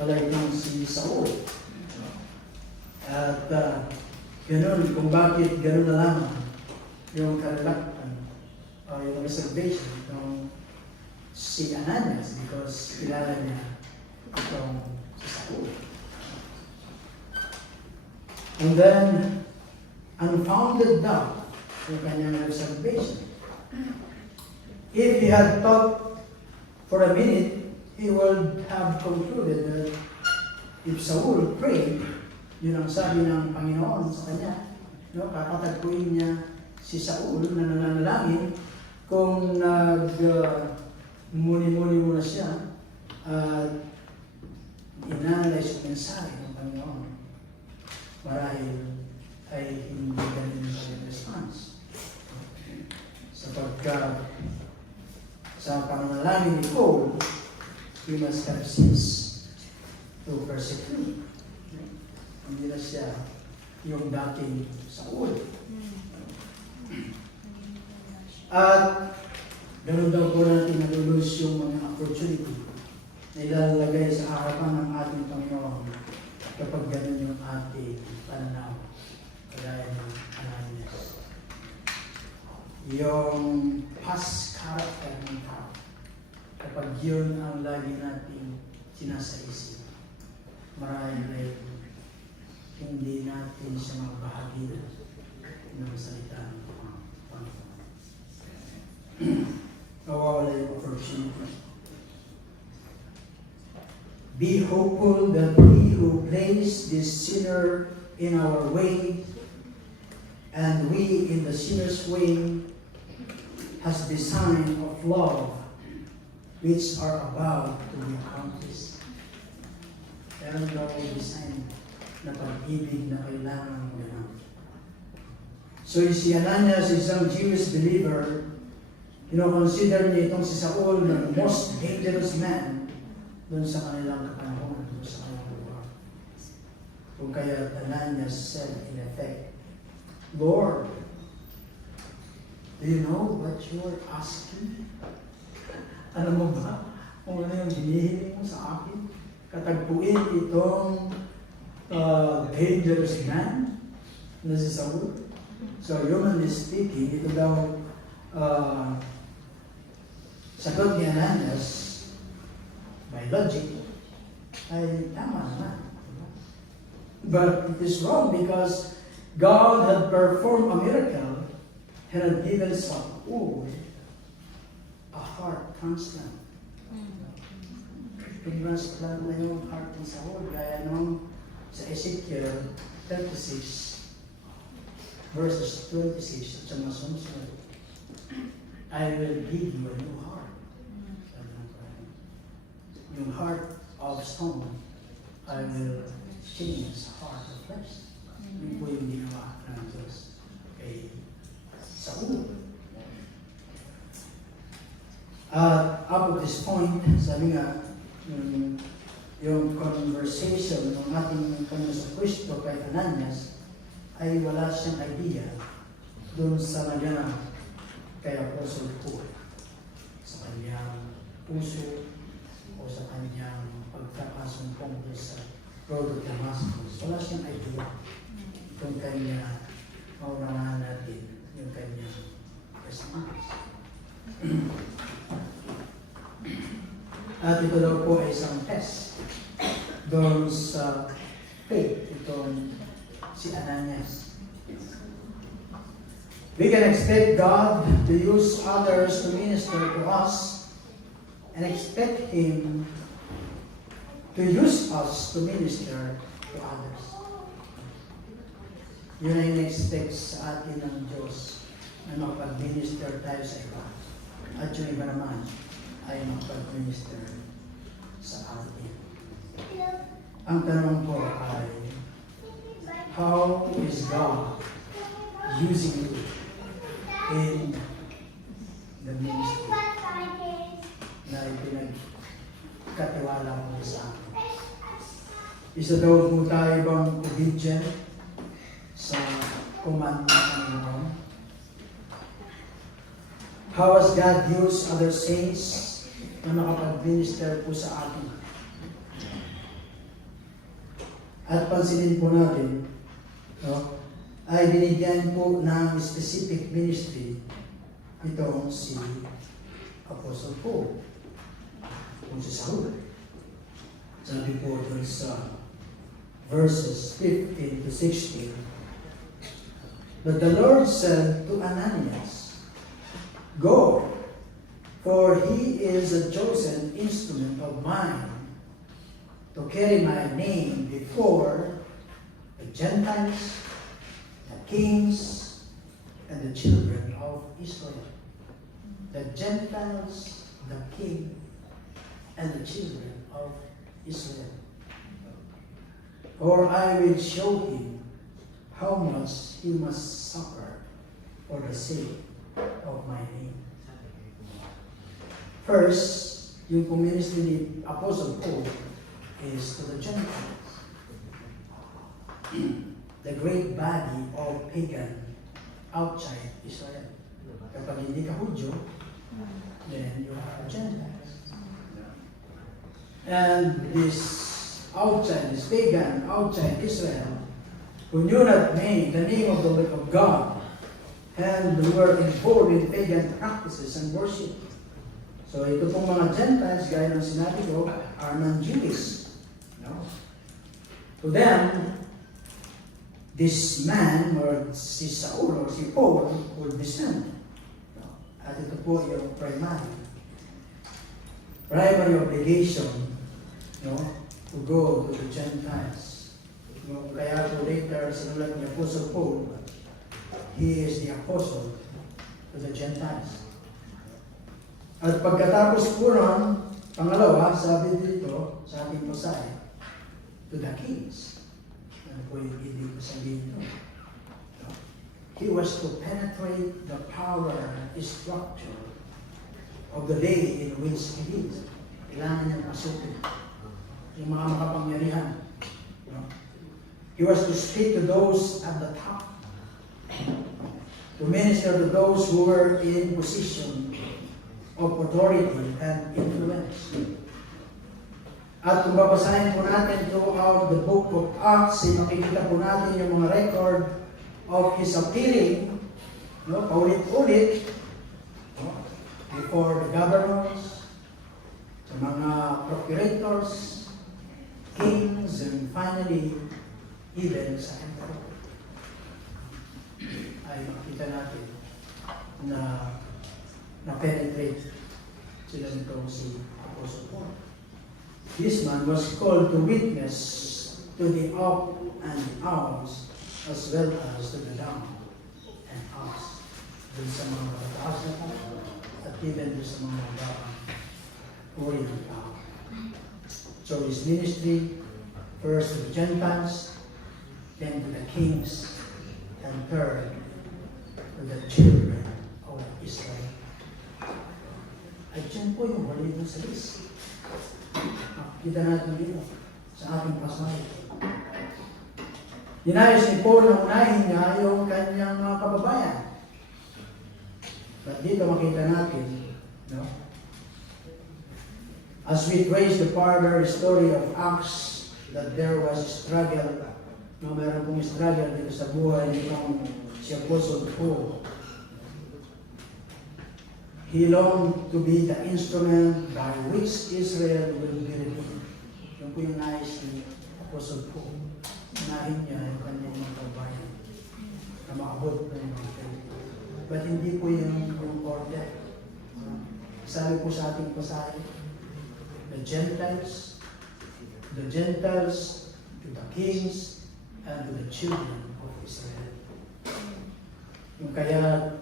pala yung si Saul. At ganun, kung bakit ganun na lang yung kalakpan o yung reservation ng si Ananias because kilala niya itong si Saul. And then, unfounded doubt yung kanyang reservation. If he had thought for a minute, he would have concluded that if Saul prayed, yun ang sabi ng Panginoon sa kanya, no? Kakatagpuin niya si Saul na nananalangin kung muni-muni muna siya at inanalyze yung mensahe ng Panginoon. Marahil ay hindi ganun yung response. Sapagkat sa pananalangin ni Paul, he must have ceased to persecute. Hindi na siya yung dating Saul. At ganun daw po natin nalulus yung mga opportunity na ilalagay sa harapan ng ating Panginoon kapag ganun yung ating pananaw. Kaya ng Ananias. Yung past character ng tao, kapag yun ang lagi nating sinasaisip, marahil ay hindi natin siya magbahagi ng salita ng Panginoon. Nawawala yung opportunity. Be hopeful that He who placed this sinner in our way and we in the sinner's way has design of love which are about to be accomplished. Meron daw ay design na pag-ibig na kailangan mo ganap. So si Ananias, isang Jewish believer, consider niya itong si Saul na the most dangerous man doon sa kanilang kapanahon, doon sa kanilang lugar. Kung kaya Ananias said in effect, Lord, do you know what you are asking? Alam mo ba kung ano yung hinihiling mo sa akin? Katagpuin itong dangerous man na si Saul. So humanly speaking, ito daw sagot ni Ananias by logic ay tama naman. But it is wrong because God had performed a miracle and had given Saul a heart transplant. Transplant na yung heart ni Saul gaya nung sa Ezekiel 36 verses 26 at sa masunod, I will give you a new heart. Yung heart of stone, I will change heart of flesh. Yun po yung ginawa ng Diyos kay Saul. Up at this point, sabi nga, yung conversation ng ating Panginoon sa Kristo kay Ananias ay wala siyang idea doon sa naganap kay Apostle Paul sa kanyang puso o sa kanyang pagkakasumpong sa road of Damascus. Wala siyang idea kung kanya maunawahan natin yung kanyang response. At ito daw po ay isang test doon sa faith itong si Ananias. We can expect God to use others to minister to us and expect Him to use us to minister to others. Yun ay in-expect sa atin ng Diyos na makapag-minister tayo sa iba. at yung iba naman ay makapag-minister sa atin. Ang tanong ko ay, how is God using you in the ministry na ipinagkatiwala mo sa akin? Isa daw po tayo bang obedient sa command ng Panginoon? How has God used other saints na makapag-minister po sa atin? At pansinin po natin, no, ay binigyan po ng specific ministry itong si Apostle Paul, kung si Saul. Sabi po dun sa verses 15 to 16, but the Lord said to Ananias, go, for he is a chosen instrument of mine to carry my name before the Gentiles, the kings, and the children of Israel. The Gentiles, the king, and the children of Israel. For I will show him how much he must suffer for the sake of my name. First, yung ministry ni Apostle Paul is to the Gentiles, the great body of pagan outside Israel. Kapag hindi ka Hudyo, then you are a Gentiles. And this outside, this pagan outside Israel, who knew not the name of the Lord of God, and were involved in pagan practices and worship. So ito pong mga Gentiles, gaya ng sinabi ko, are non-Jewish. No? To them, this man, or si Saul, or si Paul, will descend. No? At ito po yung primary obligation, no, to go to the Gentiles. No? Kaya po later, sinulat ni Apostle Paul, he is the apostle to the Gentiles. At pagkatapos po nun, pangalawa, sabi dito sa ating pasahe, to the kings. Ano po yung ibig sabihin ito? He was to penetrate the power structure of the day in which he lives. Kailangan niyang pasukin yung mga makapangyarihan. He was to speak to those at the top, to minister to those who were in position of authority and influence. At kung babasahin po natin throughout the book of Acts, makikita po natin yung mga record of his appearing, no, paulit-ulit, no, before the governors, sa mga procurators, kings, and finally, even sa emperor. Ay makita natin na penetrate sila nitong si Apostle Paul. This man was called to witness to the up and outs as well as to the down and outs. Dun sa mga mataas na tao at even dun sa mga mababang uri ng tao. So his ministry, first to the Gentiles, then to the kings, and third to the children of Israel. Ay dyan po yung huli ng salis. Kita natin dito sa ating pasahe. Dinayos ni Paul na unahin niya yung kanyang mga kababayan. But dito makita natin, no? As we trace the further story of Acts, that there was a struggle, no, meron pong struggle dito sa buhay nitong si Apostle Paul. He longed to be the instrument by which Israel will be redeemed. Yung po yung nais ni Apostle Paul. Unahin niya yung kanyang mga kabayan na maabot na yung mga kabayan. But hindi po yung order. Sabi po sa ating pasahe, the Gentiles, to the kings, and to the children of Israel. Yung kaya,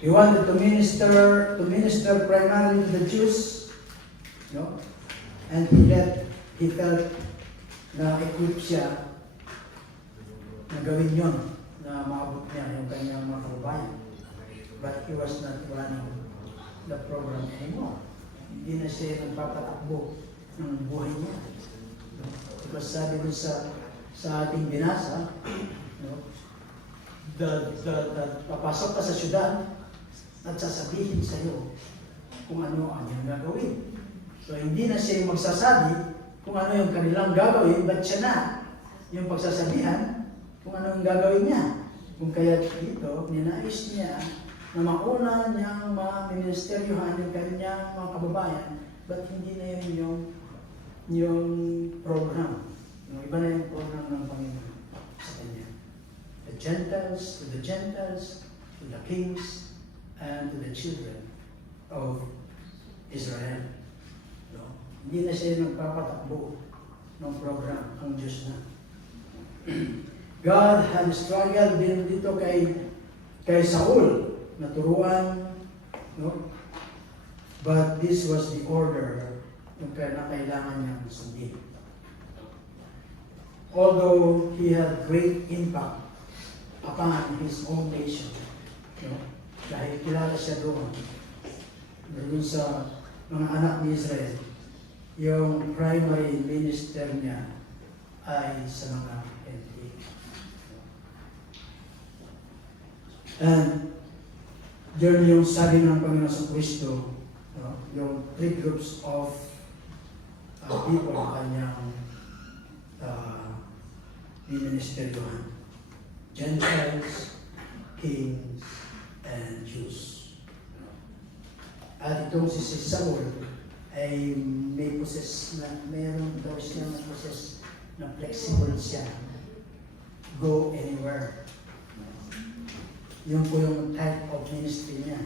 He wanted to minister primarily to the Jews, no? And he felt na equip siya na gawin yun, na maabot niya yung kanyang mga kababayan. But he was not running the program anymore. Hindi na siya nagpapatakbo ng buhay niya. No? Because sabi dun sa ating binasa, no? Papasok ka sa syudad at sasabihin sa iyo kung ano ang iyong gagawin. So hindi na siya yung magsasabi kung ano yung kanilang gagawin, but siya na yung pagsasabihan kung ano yung gagawin niya. Kung kaya dito, ninais niya na mauna niyang ma-ministeryohan yung kanyang mga kababayan, but hindi na yun yung program. Yung iba na yung program ng Panginoon sa kanya. The Gentiles, to the kings, and to the children of Israel. No? Hindi na siya nagpapatakbo ng program ng Diyos na. God had struggled din dito kay Saul, naturuan, no? But this was the order yung na kailangan niyang sundin. Although he had great impact upon his own nation, no? Dahil kilala siya doon sa mga anak ni Israel, yung primary minister niya ay sa mga Henry. And yun yung sabi ng Panginoon sa Kristo, no? Yung three groups of people kanyang ministeryohan: Gentiles, kings, and Jews. At itong si Saul ay meron daw siyang possess na flexible siya. Go anywhere. Yun po yung type of ministry niya.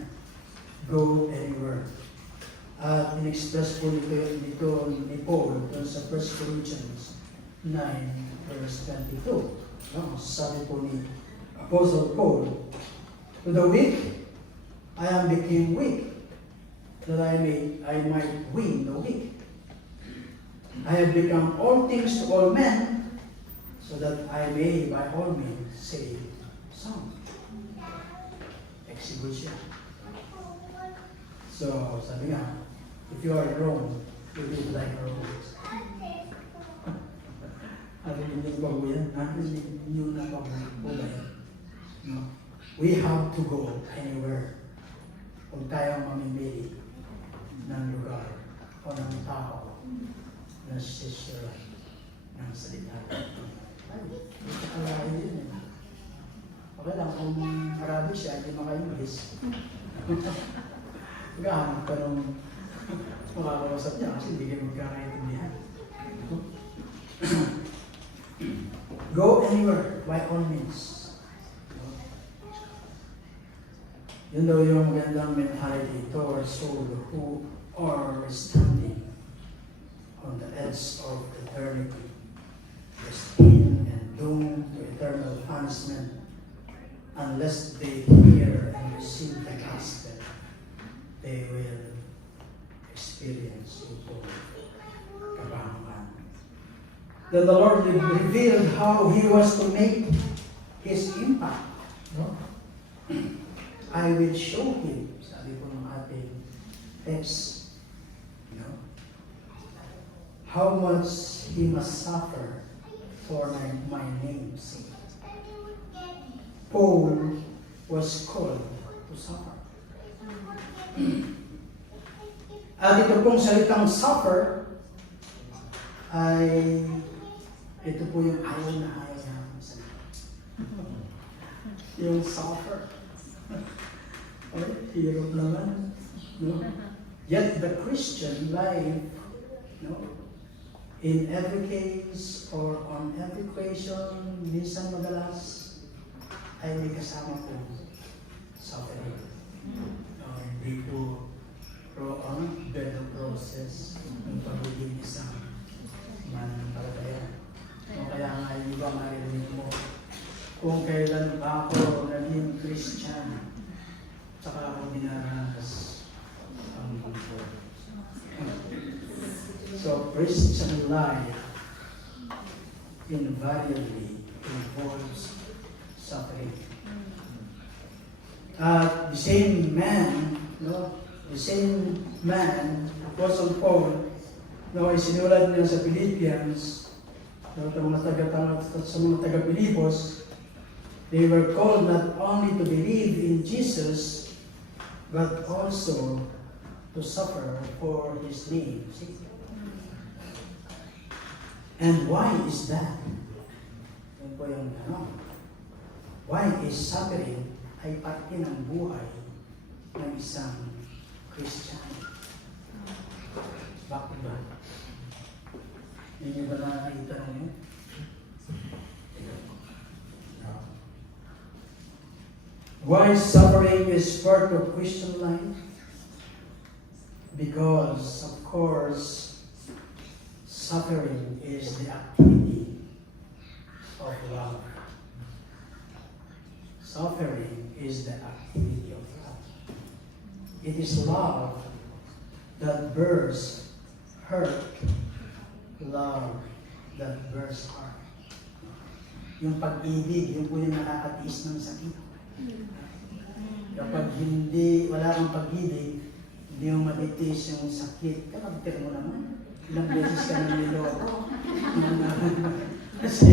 Go anywhere. At in-express po dito ni Paul sa 1 Corinthians 9 verse 22. No? Sabi po ni Apostle Paul, to the weak, I became weak, that I might win the weak. I have become all things to all men, so that I may by all means save some. Flexible siya. So, sabi nga, if you are Rome, you live like Rome. Hindi ba po yan? Hindi na pa po ba yan? No? We have to go anywhere kung tayong mamimili ng lugar o ng tao na sisira ng salita. Ay, alay yun eh. Okay lang, kung Arabic siya, hindi maka-English. Gahanap ka nung makakausap niya kasi hindi kayo magkakaintindihan. Go anywhere by all means. Yun daw yung magandang mentality towards those who are standing on the edge of eternity, destined and doomed to eternal punishment unless they hear and receive the gospel. They will experience ito kabahaman. Then the Lord revealed how He was to make His impact. No? I will show him, sabi po ng ating text, how much he must suffer for my name's sake. Paul was called to suffer. At ito pong salitang suffer ay ito po yung ayaw na salita. Yung suffer. Ay, hirap naman. No? Yet the Christian life, in every case or on every question, minsan madalas ay may kasama po suffering. Hindi po better process ng pagiging isang mananampalataya. Kaya nga yung iba marinig mo, kung kailan ba ako naging Christian, Saka ako dinaranas ang comfort. So, Christian life invariably involves suffering. The same man, Apostle Paul, isinulat niya sa Philippians, sa mga taga-Pilipos, they were called not only to believe in Jesus, but also to suffer for His name. See? And why is that? Yan po yung why is suffering ay parte ng buhay ng isang Christian? Bakit ba? Hindi ba nakakita ng yun? Why suffering is part of Christian life? Because, of course, suffering is the activity of love. Suffering is the activity of love. It is love that bears hurt, love that bears heart. Yung pag-ibig, yung po yung nakakatiis ng sakit. Kapag wala kang pag-ibig, hindi mo matitiis yung sakit. Kapag mo naman, ilang beses ka nang niloko. Kasi,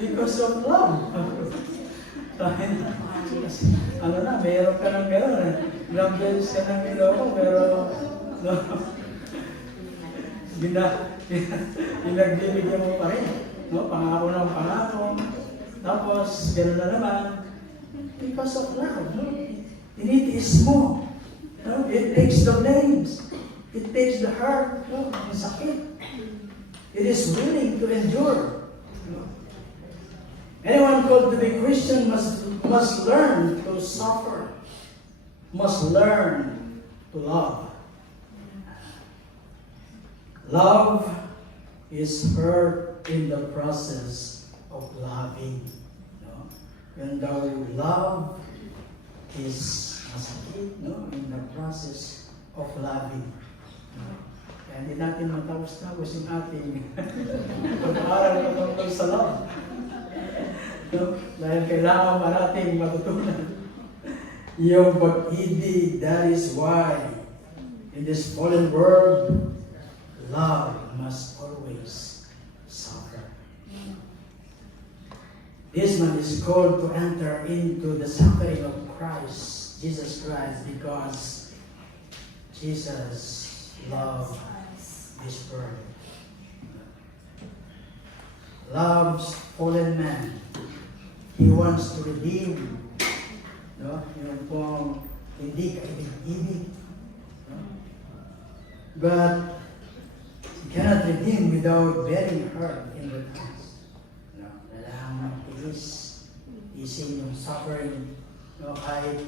because of love. Mayroon ka ng gano'n. Ilang beses ka nang niloko, pero pinagbibigyan mo pa rin. Pangako ng pangako. Tapos, gano'n na naman. Because of love. Tinitiis mo. It takes the names. It takes the heart. Ang sakit. It is willing to endure. Anyone called to be Christian must learn to suffer. Must learn to love. Love is hurt in the process of loving. When the love is masakit, in the process of loving. Kaya hindi natin matapos-tapos yung ating pag-aaral tungkol sa love. Dahil kailangan marating matutunan yung pag-ibig. That is why in this fallen world, love must always suffer. This man is called to enter into the suffering of Christ, Jesus Christ, because Jesus loved this world. Loves fallen man. He wants to redeem. Yung pong hindi kaibig-ibig. But he cannot redeem without bearing hurt in return. Isin yung suffering, kahit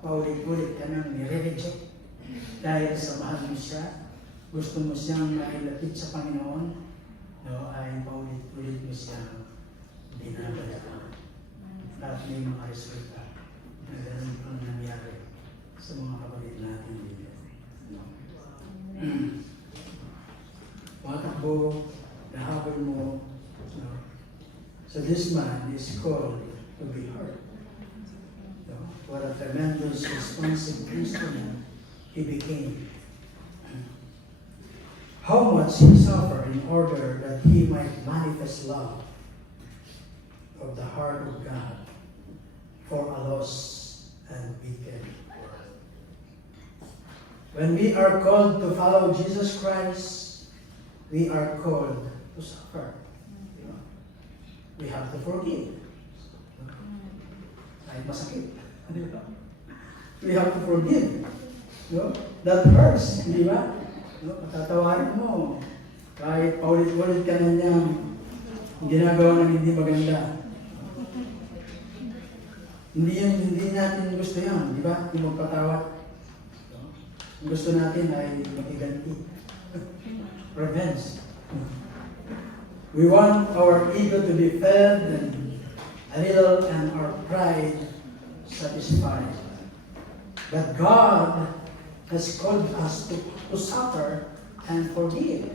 paulit-ulit ka nang nire-reject dahil sa mahal mo siya, gusto mo siyang mailapit sa Panginoon, ay paulit-ulit mo siyang dinadala. Lahat may mga resulta na ganun ang nangyari sa mga kapatid natin dito. Matakbo, nahabol mo. So this man is called to be hurt. What a tremendous, responsive Christian he became. How much he suffered in order that he might manifest love of the heart of God for a lost and wicked world. When we are called to follow Jesus Christ, we are called to suffer. We have to forgive. Kahit masakit. We have to forgive. That hurts, di ba? Patatawarin mo. Kahit paulit-ulit ka na niyang ginagawa ng hindi maganda. Hindi natin gusto yan, di ba? Yung magpatawad. Gusto natin ay makiganti. Revenge. We want our ego to be fed and a little and our pride satisfied. But God has called us to suffer and forgive.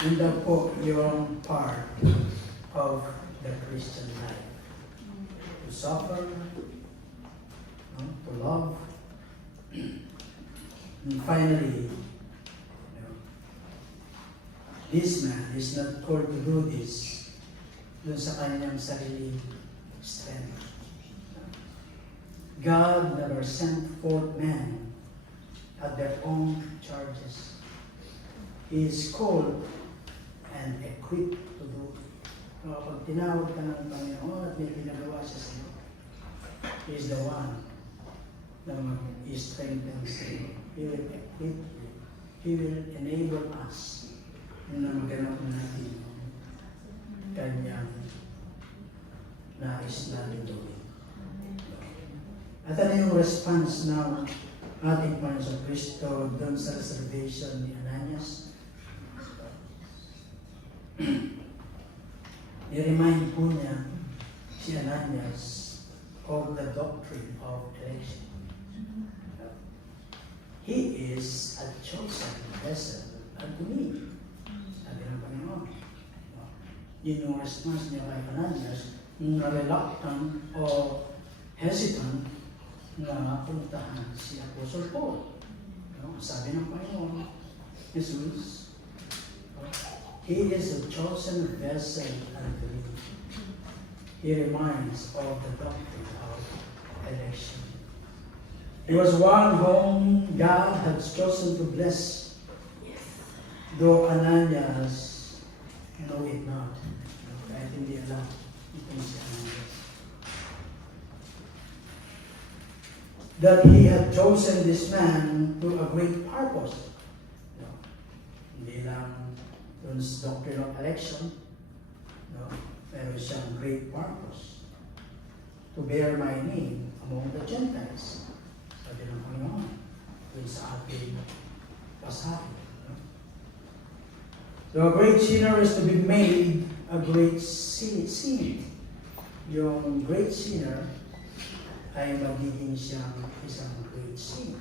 Yun daw po yung part of the Christian life. To suffer, to love, and finally, this man is not called to do this dun sa kanyang sariling strength. God never sent forth men at their own charges. He is called and equipped to do. Pag tinawag ka ng Panginoon at may ginagawa siya sa iyo, He is the one na mag-strengthen sa iyo. He will equip you. He will enable us na maghanap natin kanyang nais natin gawin. At ano yung response ng ating Panginoon sa Kristo doon sa reservation ni Ananias? I-remind po niya si Ananias of the doctrine of election. He is a chosen vessel unto me. Sabi ng Panginoon. Yun yung response niya kay Ananias na reluctant o hesitant na puntahan si Apostle Paul. Sabi ng Panginoon, Jesus, He is a chosen vessel unto me. He reminds of the doctrine of election. He was one whom God had chosen to bless, though Ananias know it not. Kahit hindi alam itong si Ananias. That he had chosen this man to a great purpose. Hindi lang dun sa doctrine of election, meron siyang great purpose. To bear my name among the Gentiles. Sabi ng Panginoon, dun sa ating pasahe. So a great sinner is to be made a great saint. Yung great sinner ay magiging siyang isang great saint.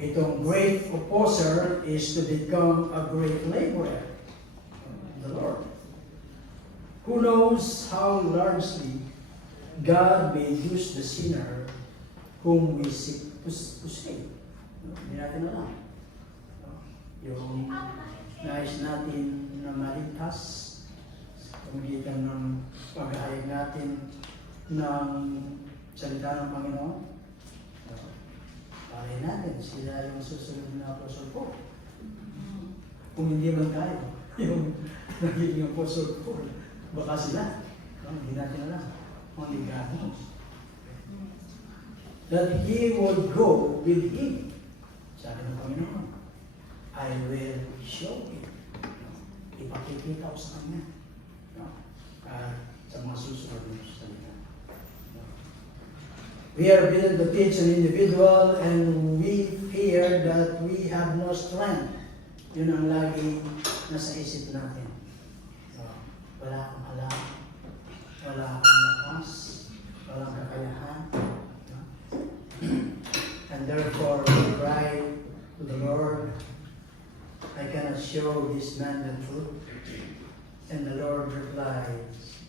Itong great opposer is to become a great laborer. The Lord. Who knows how largely God may use the sinner whom we seek to save. Hindi natin alam. Yung nais natin na maligtas, pamagitan ng paghahayag natin ng salita ng Panginoon. Palay natin, sila yung susunod na Apostle Paul. Kung hindi man tayo, yung nagiging Apostle Paul, baka sila. Hindi natin alam. Only God knows. That He would go with Him. Sabi ng Panginoon, I will show Him. Ipakikita ko sa Kanya. Sa mga susunod ng salita. We are built to teach an individual and we fear that we have no strength. Yun ang lagi nasa isip natin. Wala akong alam, wala akong lakas, walang kakayahan. And therefore, we cry to the Lord, I cannot show this man the truth. And the Lord replies,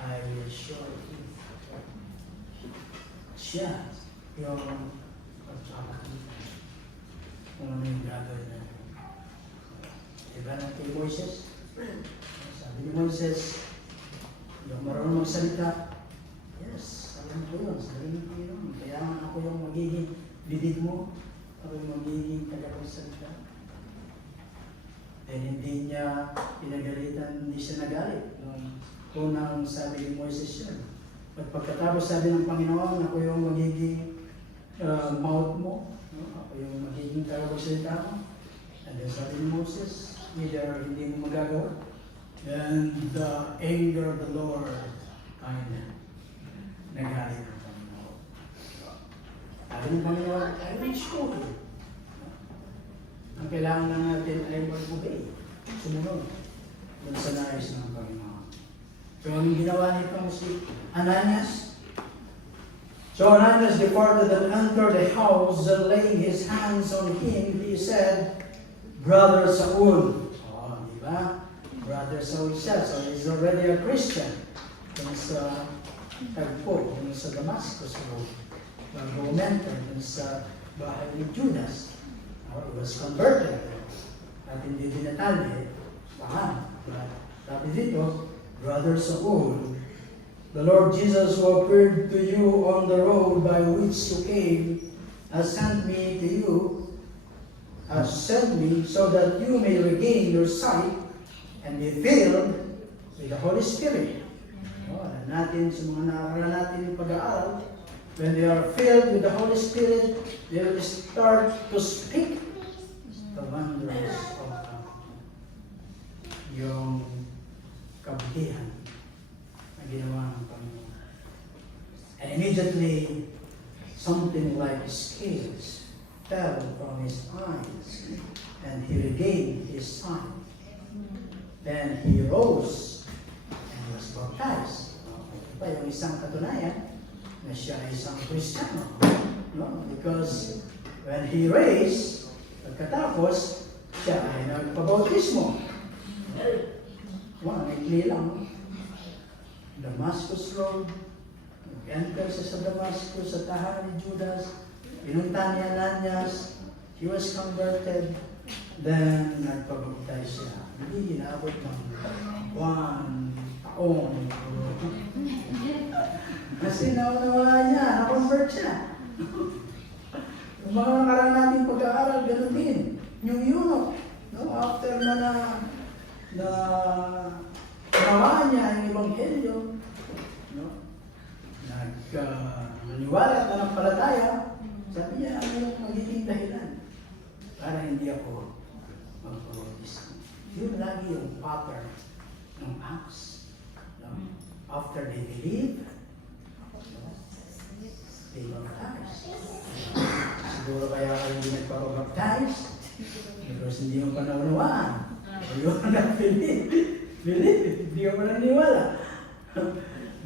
I will show you. Siya yung pagpapakita kung ano yung gagawin natin. Diba na kay Moises? Sabi ni Moises, yung marunong magsalita, yes, sabi ko yun, sabi ko yun. Kaya ako yung magiging bibig mo, ako yung magiging tagapagsalita. Then hindi niya pinagalitan, hindi siya nagalit. Nung unang sabi ni Moises yun. At pagkatapos sabi ng Panginoon, ako yung magiging mouth mo, ako yung magiging tagapagsalita mo. And then sabi ni Moses, either hindi mo magagawa, and the anger of the Lord ay nagalit ng Panginoon. Sabi ng Panginoon, I will show you. Ang kailangan lang natin ay mag-obey, sumunod, dun sa nais ng Panginoon. So, anong ginawa nitong si Ananias? So Ananias departed and entered the house, and laying his hands on him, he said, Brother Saul. Oh, di ba? Brother Saul siya. So he's already a Christian. Dun sa tagpo, dun sa Damascus Road. Bago umenter dun sa bahay ni Judas. Oh, he was converted. At hindi dinatali. Pahan. Sabi dito, Brother Saul, the Lord Jesus who appeared to you on the road by which you came has sent me to you, has sent me so that you may regain your sight and be filled with the Holy Spirit. Alam natin sa mga nakakala natin yung pag-aaral, when they are filled with the Holy Spirit, they will start to speak the wonders of God. Yung kabutihan na ginawa ng Panginoon. And immediately, something like scales fell from his eyes, and he regained his sight. Then he rose and was baptized. Ito yung isang katunayan na siya ay isang Kristiyano. No? Because when he raised, pagkatapos, siya ay nagpabautismo. Wow, ikli lang. Damascus Road. Nag-enter siya sa Damascus, sa tahanan ni Judas. Pinunta ni Ananias. He was converted. Then, nagpabugtay siya. Hindi ginabot ng buwan, taon. Kasi naunawaan niya, na-convert siya. Yung mga nakaraan natin pag-aaral, gano'n din. Yung eunuch, no? After na nawaan niya ang Ebanghelyo, no? Naniwala at nanampalataya, sabi niya, ano yung magiging dahilan para hindi ako magpabautismo. Yun lagi yung pattern ng Acts. No? After they believe, no? They baptize. Siguro kaya kayo hindi nagpapabaptize because hindi mo pa naunawaan. Ayun na believe, hindi ko mananiwala.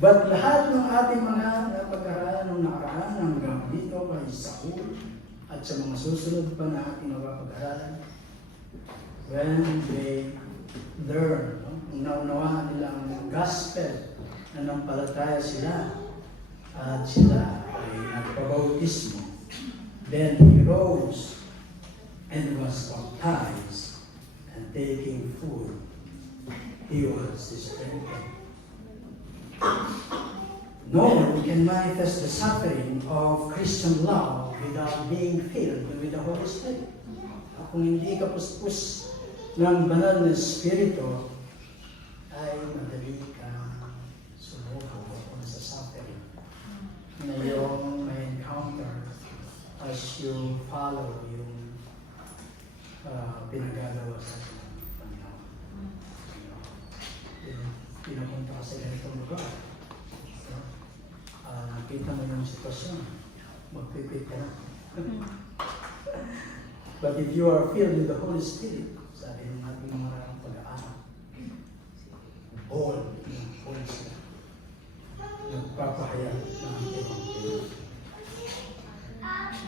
But lahat ng ating mga napag-aralan ng nakaraan hanggang dito kay Saul at sa mga susunod pa na ating mapapag-aralan, when they learn, no? Naunawaan nila ang gospel na nampalataya sila at sila ay nagpabautismo, then he rose and was baptized. And taking food, he was strengthened. No one can manifest the suffering of Christian love without being filled with the Holy Spirit. Kung hindi ka puspos ng banal na Espiritu, ay madali ka sumuko kung sa suffering na iyong may encounter as you follow yung pinagagawa sa Panginoon. Pinapunta ka sa ganitong lugar. Nakita mo yung sitwasyon, magpipit ka na. But if you are filled with the Holy Spirit, sabi ng ating mga pag-aaral, all yung Holy Spirit, nagpapahayag ng Ebanghelyo.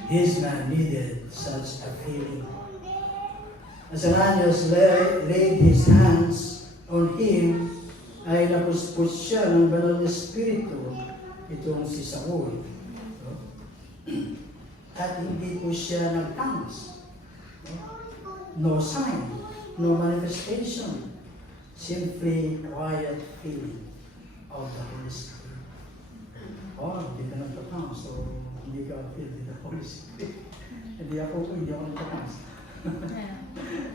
His man needed such a feeling. As Ananias laid his hands on him, ay napuspos siya ng banal na Espiritu, itong si Saul. At hindi po siya nag-tongues. No sign, no manifestation. Simply quiet feeling of the Holy Spirit. Oh, hindi ka nagtatang, so hindi ka filled with the Holy Spirit. Hindi ako nagtatang.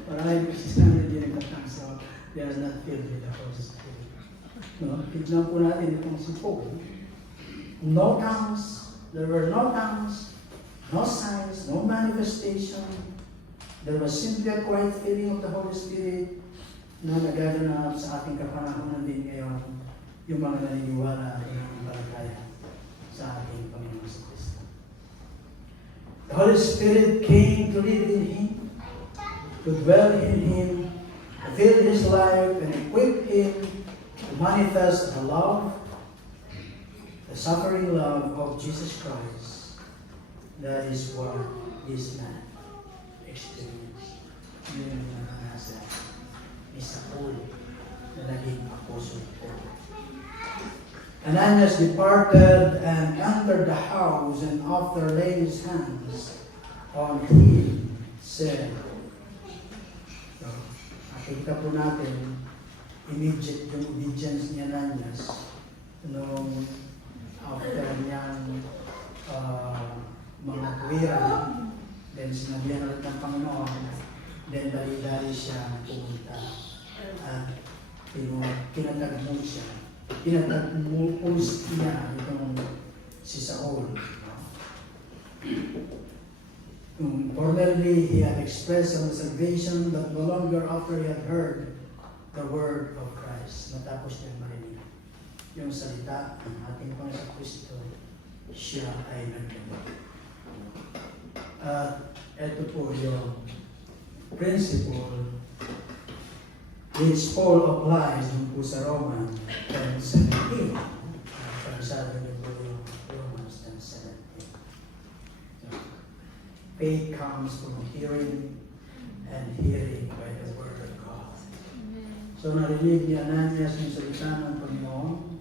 Maraming Christian na hindi nagtatang, so they are not filled with the Holy Spirit. No? Tignan po natin itong si Paul. No tongues, there were no tongues, no signs, no manifestation. There was simply a quiet feeling of the Holy Spirit na nagaganap sa ating kapanahonan din ngayon, yung mga naniniwala at nananampalataya sa ating Panginoon sa Kristo. The Holy Spirit came to live in him, to dwell in him, to fill his life and equip him to manifest the love, the suffering love of Jesus Christ. That is what this man experienced. Yun yung naranasan ni Saul na naging apostle ko. Ananias departed and entered the house, and after laying his hands on him, said, so, nakita po natin, immediate yung obedience ni Ananias nung after niyang mga tuwira, then sinabihan ulit ng Panginoon, then dali-dali siya pumunta at pinatagmul siya. Pinatagmulpos niya itong si Saul. Formerly, he had expressed some reservation, but no longer after he had heard the word of Christ. Matapos niya marinig yung salita ng ating Panginoon Kristo, siya ay nagdamag. At ito po yung principle which Paul applies dun po sa Roman 10:17. Pag-sabi niyo po yung Romans 10:17. Faith comes from hearing, and hearing by the word of God. So narinig ni Ananias yung salita ng Panginoon.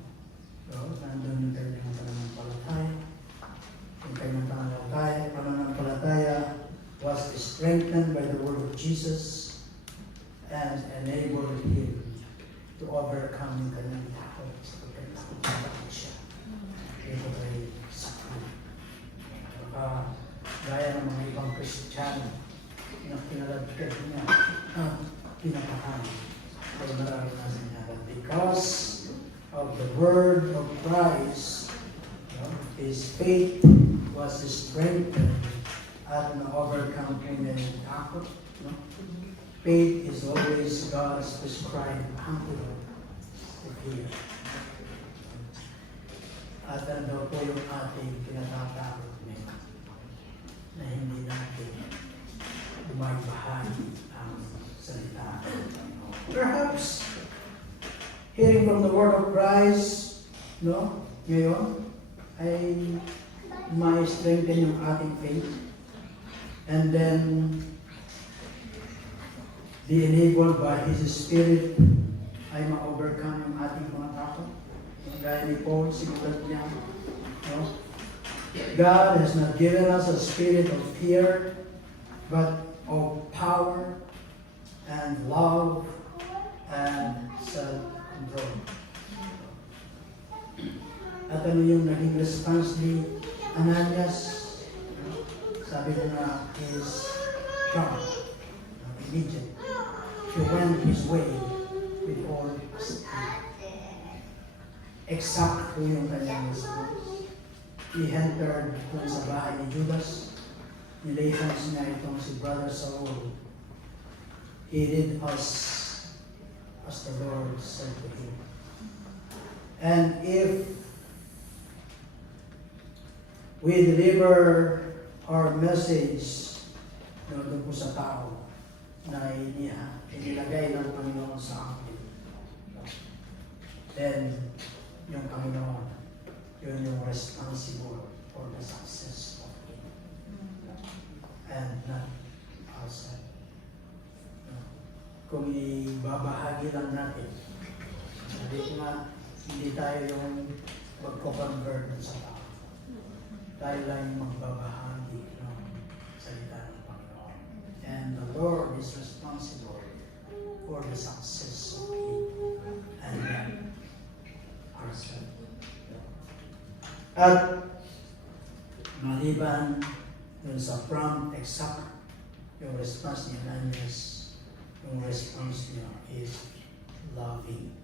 So, nandun yung kanyang pananampalataya. Yung kanyang pananampalataya was strengthened by the word of Jesus and enabled him to overcome yung kanyang takot sa pagkakataon siya. Ito ay sakit. Gaya ng mga ibang Kristiyano na pinalagkad niya, pinatahan. So nararanasan niya that because of the word of Christ, his faith was strengthened at na-overcome him yung takot. Faith is always God's prescribed antidote to fear. At ano po yung ating pinatatakot ngayon na hindi natin umarbahagi ang salita. Perhaps, hearing from the word of Christ, ngayon, ay ma-strengthen yung ating faith. And then, be enabled by His Spirit ay ma-overcome yung ating mga takot. Gaya ni Paul, sinulat niya, God has not given us a spirit of fear, but of power and love and self-control. At ano yung naging response ni Ananias? Sabi ko na is calm, immediate. He went his way with all speed. Exact po yung kanyang response. He entered kung sa bahay ni Judas. Nilay hands niya itong si Brother Saul. He did as the Lord said to him. And if we deliver our message doon po sa tao na inilagay ng Panginoon sa akin, then yung Panginoon, yun yung responsible for the success of it. And not outside. Kung ibabahagi lang natin, sabi ko nga, hindi tayo yung magko-convert sa tao. Tayo lang yung magbabahagi ng salita ng Panginoon. And the Lord is responsible for the success of it. And then, ourselves. At maliban dun sa prompt, exact, yung response ni Ananias, yung response niya is loving.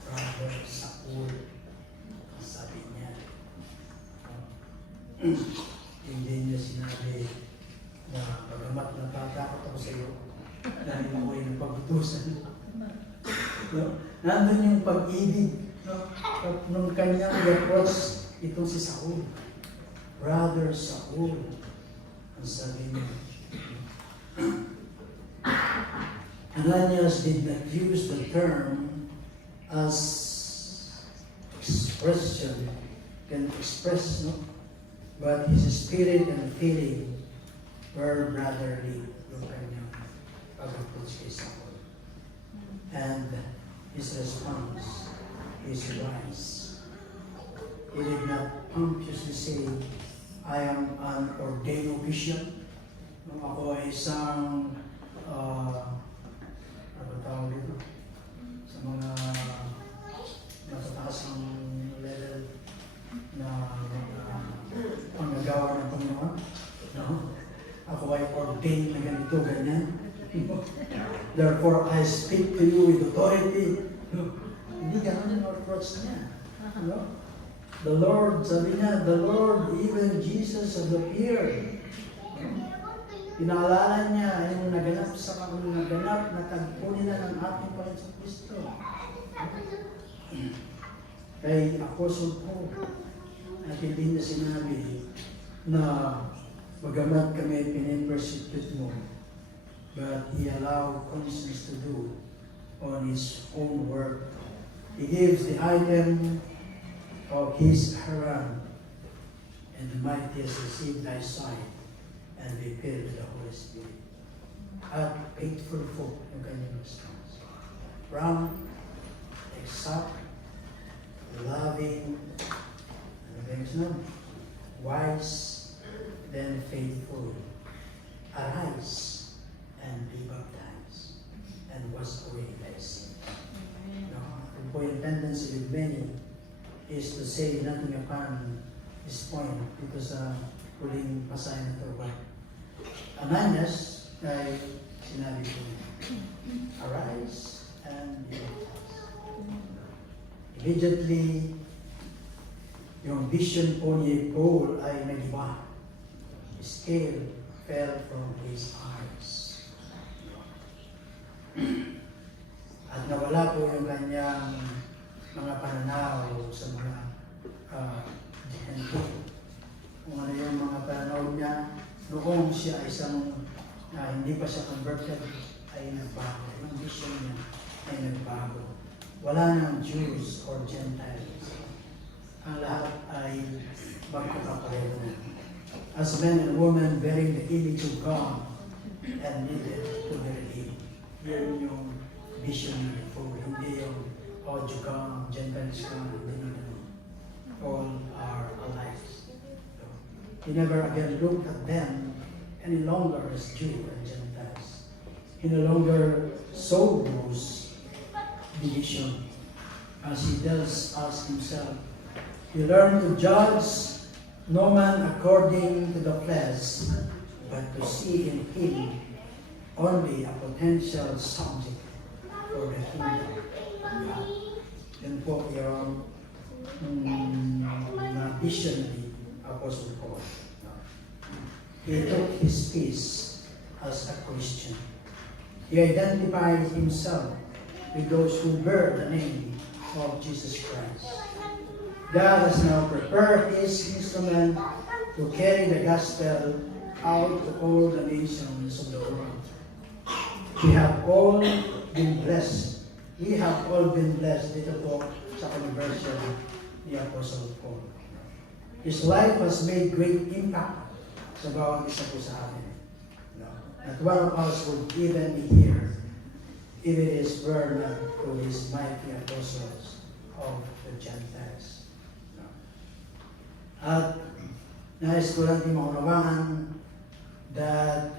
Brother Saul, ang sabi niya. Hindi niya sinabi na pagamat natatakot ako sa iyo, dahil mo ay napagtusan. Nandun yung pag-ibig. Nung kanyang approach itong si Saul. Brother Saul, ang sabi niya. Ananias did not use the term as expression can express, no? But his spirit and feeling were brotherly yung kanyang pag-approach kay Saul. And his response is wise. He did not pompously say, I am an ordained official. Nung ako ay isang, ano tawag dito? Sa mga matataas ang level na panggagawa ng Panginoon. No? Ako ay ordained na ganito, ganyan. Therefore, I speak to you with authority. No? Hindi ganun yung approach niya. No? The Lord, sabi niya, the Lord, even Jesus had appeared. Pinaalala niya yung naganap sa naganap na tagpo nila ng ating Panginoon sa Kristo. Kay Apostle Paul, at hindi niya sinabi na bagamat kami pinin-persecute mo, but he allowed conscience to do on his own work. He gives the item of his harangue, and the mightiest receive thy sight, and be filled with the Holy Spirit. At faithful folk yung kanyang response. From exact, loving, ano ba yung sunod? Wise, then faithful. Arise and be baptized and wash away thy sins. Now, po yung tendency with many is to say nothing upon this point dito sa huling pasahe na ito. But Ananias ay sinabi ko, arise and be baptized. Immediately, yung vision po ni Paul ay nagiba. Scale fell from his eyes. At nawala po yung kanyang mga pananaw sa mga gente. Kung ano yung mga pananaw niya, noong siya ay isang hindi pa siya converted, ay nagbago. Yung vision niya ay nagbago. Wala nang Jews or Gentiles. Ang lahat ay magkakapareho na. As men and women bearing the image of God and needed to be redeemed. Yan yung vision niya before. Hindi yung Jew ka, Gentiles ka, hindi na ganun. All are alike. So, he never again looked at them any longer as Jew and Gentiles. He no longer saw those division as he does us himself. He learned to judge no man according to the flesh, but to see in him only a potential subject for the kingdom of God. Yan po yung vision ni Apostle Paul. He took his peace as a Christian. He identified himself with those who bear the name of Jesus Christ. God has now prepared his instrument to carry the gospel out to all the nations of the world. We have all been blessed. We have all been blessed dito po sa conversion ni Apostle Paul. His life has made great impact sa bawat isa po sa atin. Not one of us would even be here if it is were not to these mighty apostles of the Gentiles. At nais ko lang din maunawaan that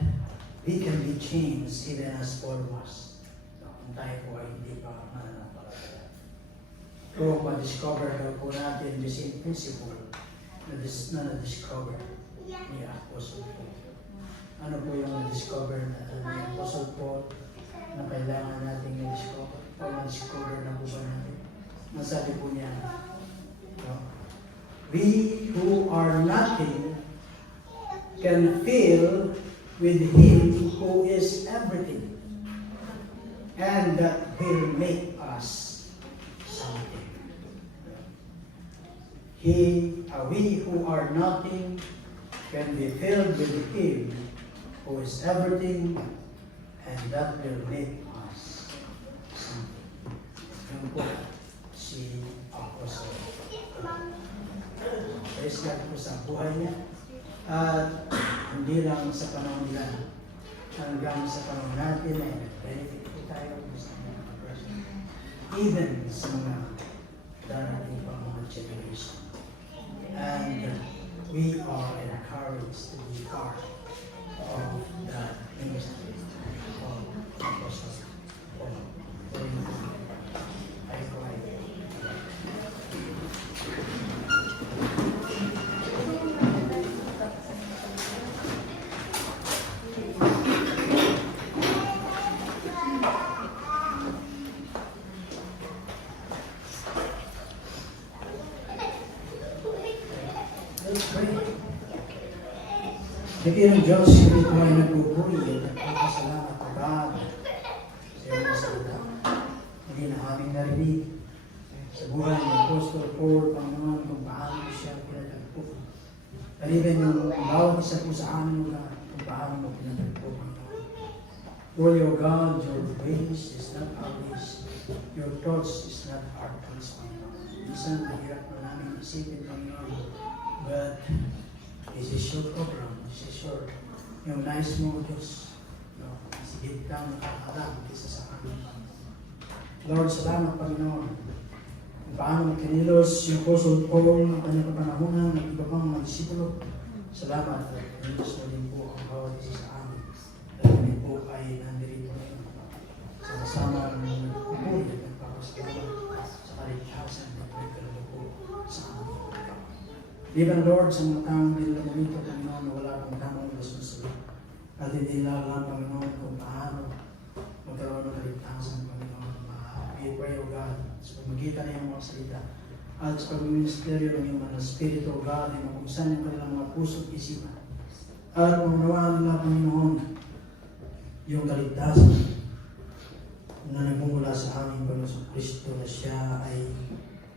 we can be changed even as Paul was. Kung tayo po ay hindi pa mananampalataya. Kung ma-discover daw po natin the same principle na na-discover ni Apostle Paul. Ano po yung na-discover ni Apostle Paul na kailangan natin na-discover? O na-discover na po ba natin? Masabi po niya, we who are nothing can fill with Him who is everything, and that will make us something. We who are nothing can be filled with Him who is everything, and that will make us something. Yung po, praise God po sa buhay niya. At hindi lang sa panahon nila, hanggang sa panahon natin ay benefit po tayo sa mga person. Even sa mga darating pa mga generation. And we are encouraged to be part of the ministry of Apostle Paul. I cry. Hindi ng Diyos, hindi ko ay nagpupuri at nagpapasalamat o God sa iyong masalita. Hindi na aming narinig sa buhay ng Apostle Paul, Panginoon, kung paano siya pinatagpo. At even yung bawat isa po sa amin, O God, kung paano mo pinatagpo, Panginoon. Lord, O God, your ways is not our ways. Your thoughts is not our thoughts, Panginoon. Minsan, mahirap na namin isipin, Panginoon, but this is your program. This is your, yung nice mo, Diyos. Sige ka nakakalam kisa sa amin. Lord, salamat, Panginoon. Kung paano kinilos yung Apostle Paul ng kanyang kapanahunan ng iba pang mga disipulo. Salamat at kinilos mo din po ang bawat isa sa amin. At kami po ay nandirito ngayon. Sama-sama ng nagpupuli at nagpapasalamat sa kaligtasan at nagkalala po sa amin. Even Lord, sa mga taong nilalamito, Panginoon, na wala akong tamang responsibility. At hindi lang, Panginoon, kung paano magkaroon ng kaligtasan, Panginoon. We pray, O God, sa pamagitan ng iyong mga salita at sa pag-ministeryo ng iyong mga Espiritu, O God, ay mapugsan yung kanilang mga puso at isipan. At maunawaan nila, Panginoon, yung kaligtasan na nagmumula sa aming Panginoon Kristo na siya ay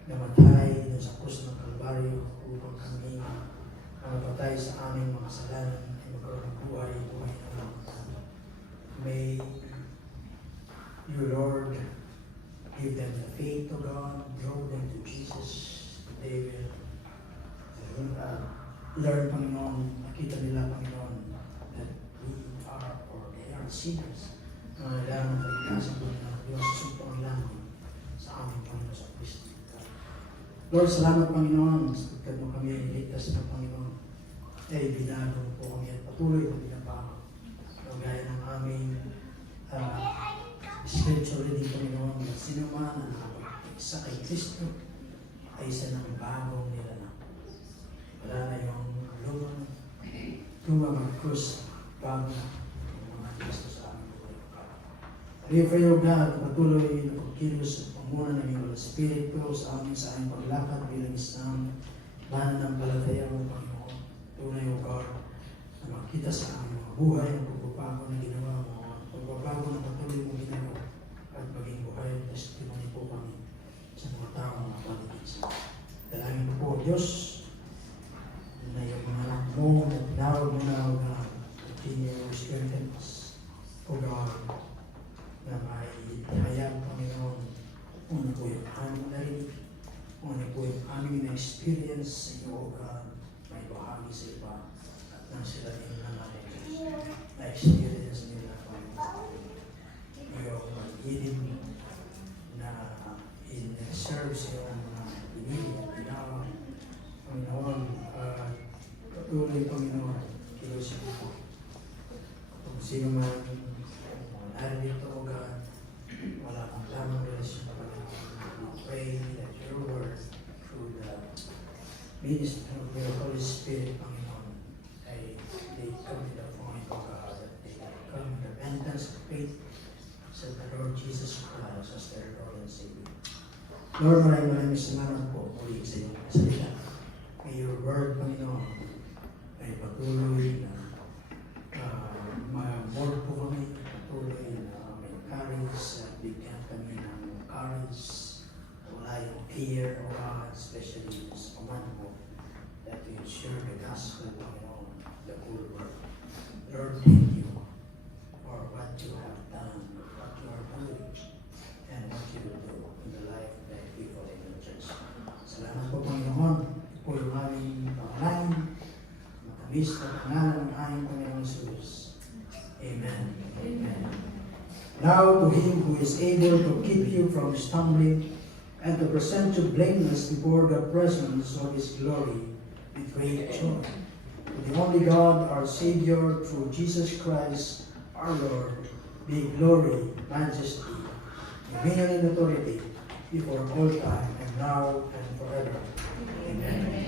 namatay doon sa krus ng Kalbaryo upang kami mapatay sa aming mga kasalanan ay magkaroon ng buhay na lang. May you, Lord, give them the faith to God, draw them to Jesus. They will learn, Panginoon, makita nila, Panginoon, that we are or they are sinners. Kailangan ng kaligtasan po na Diyos sumpong langit sa aming Panginoon sa Kristo. Lord, salamat, Panginoon, sapagkat mo kami ay iligtas ng Panginoon. Ay binago po kami at patuloy na binabago. Gaya ng aming scripture reading, Panginoon, na sino man ang nakapag-isa kay Kristo ay isa ng bagong nilalang. Wala na yung lumang mag-cross, bago na yung mga Kristo sa aming buhay. We pray, O God, patuloy na pagkilos at pamuna ng iyong Espiritu sa aming paglakad bilang isang mananampalataya mo, Panginoon. Tunay, O God, na makita sa aming mga buhay ang pagbabago na ginawa mo, ang pagbabago na patuloy mo ginawa, at maging buhay at testimony po kami sa mga taong napaligid sa amin. Dalangin po, Diyos, na yung mga anak mo na tinawag mo na, O God, continue to strengthen us, O God, na may hayag, Panginoon, kung ano po yung aming narinig, kung ano po yung aming na-experience sa iyo, O God, may bahagi sa iba, at nang sila din na na-experience nila, Panginoon. Yung mag-ilim na in-serve sa iyong mga pinili at pinawag, Panginoon, patuloy, Panginoon, kilusin po. Kung sino man narito, O God, wala kang tamang relasyon, Panginoon. We pray that your word, through the ministry of your Holy Spirit, Panginoon, ay they come to the point, O God, that they come to repentance of faith sa the Lord Jesus Christ as their Lord and Savior. Lord, maraming salamat po muli sa iyong salita. May your word, Panginoon, ay patuloy na ma-word po kami, patuloy na may courage, bigyan kami ng courage, wala yung fear, O God, especially sa command mo, that we share the gospel, Panginoon, the whole world. Lord, thank you for what you have done, what you are doing, and what you will do in the life of the people in the church. Salamat po, Panginoon, po yung aming Bis na pangalan ng aming Panginoong Jesus. Amen. Amen. Now to him who is able to keep you from stumbling and to present you blameless before the presence of his glory with great joy. To the only God, our Savior, through Jesus Christ, our Lord, be glory, majesty, dominion and authority before all time and now and forever. Amen.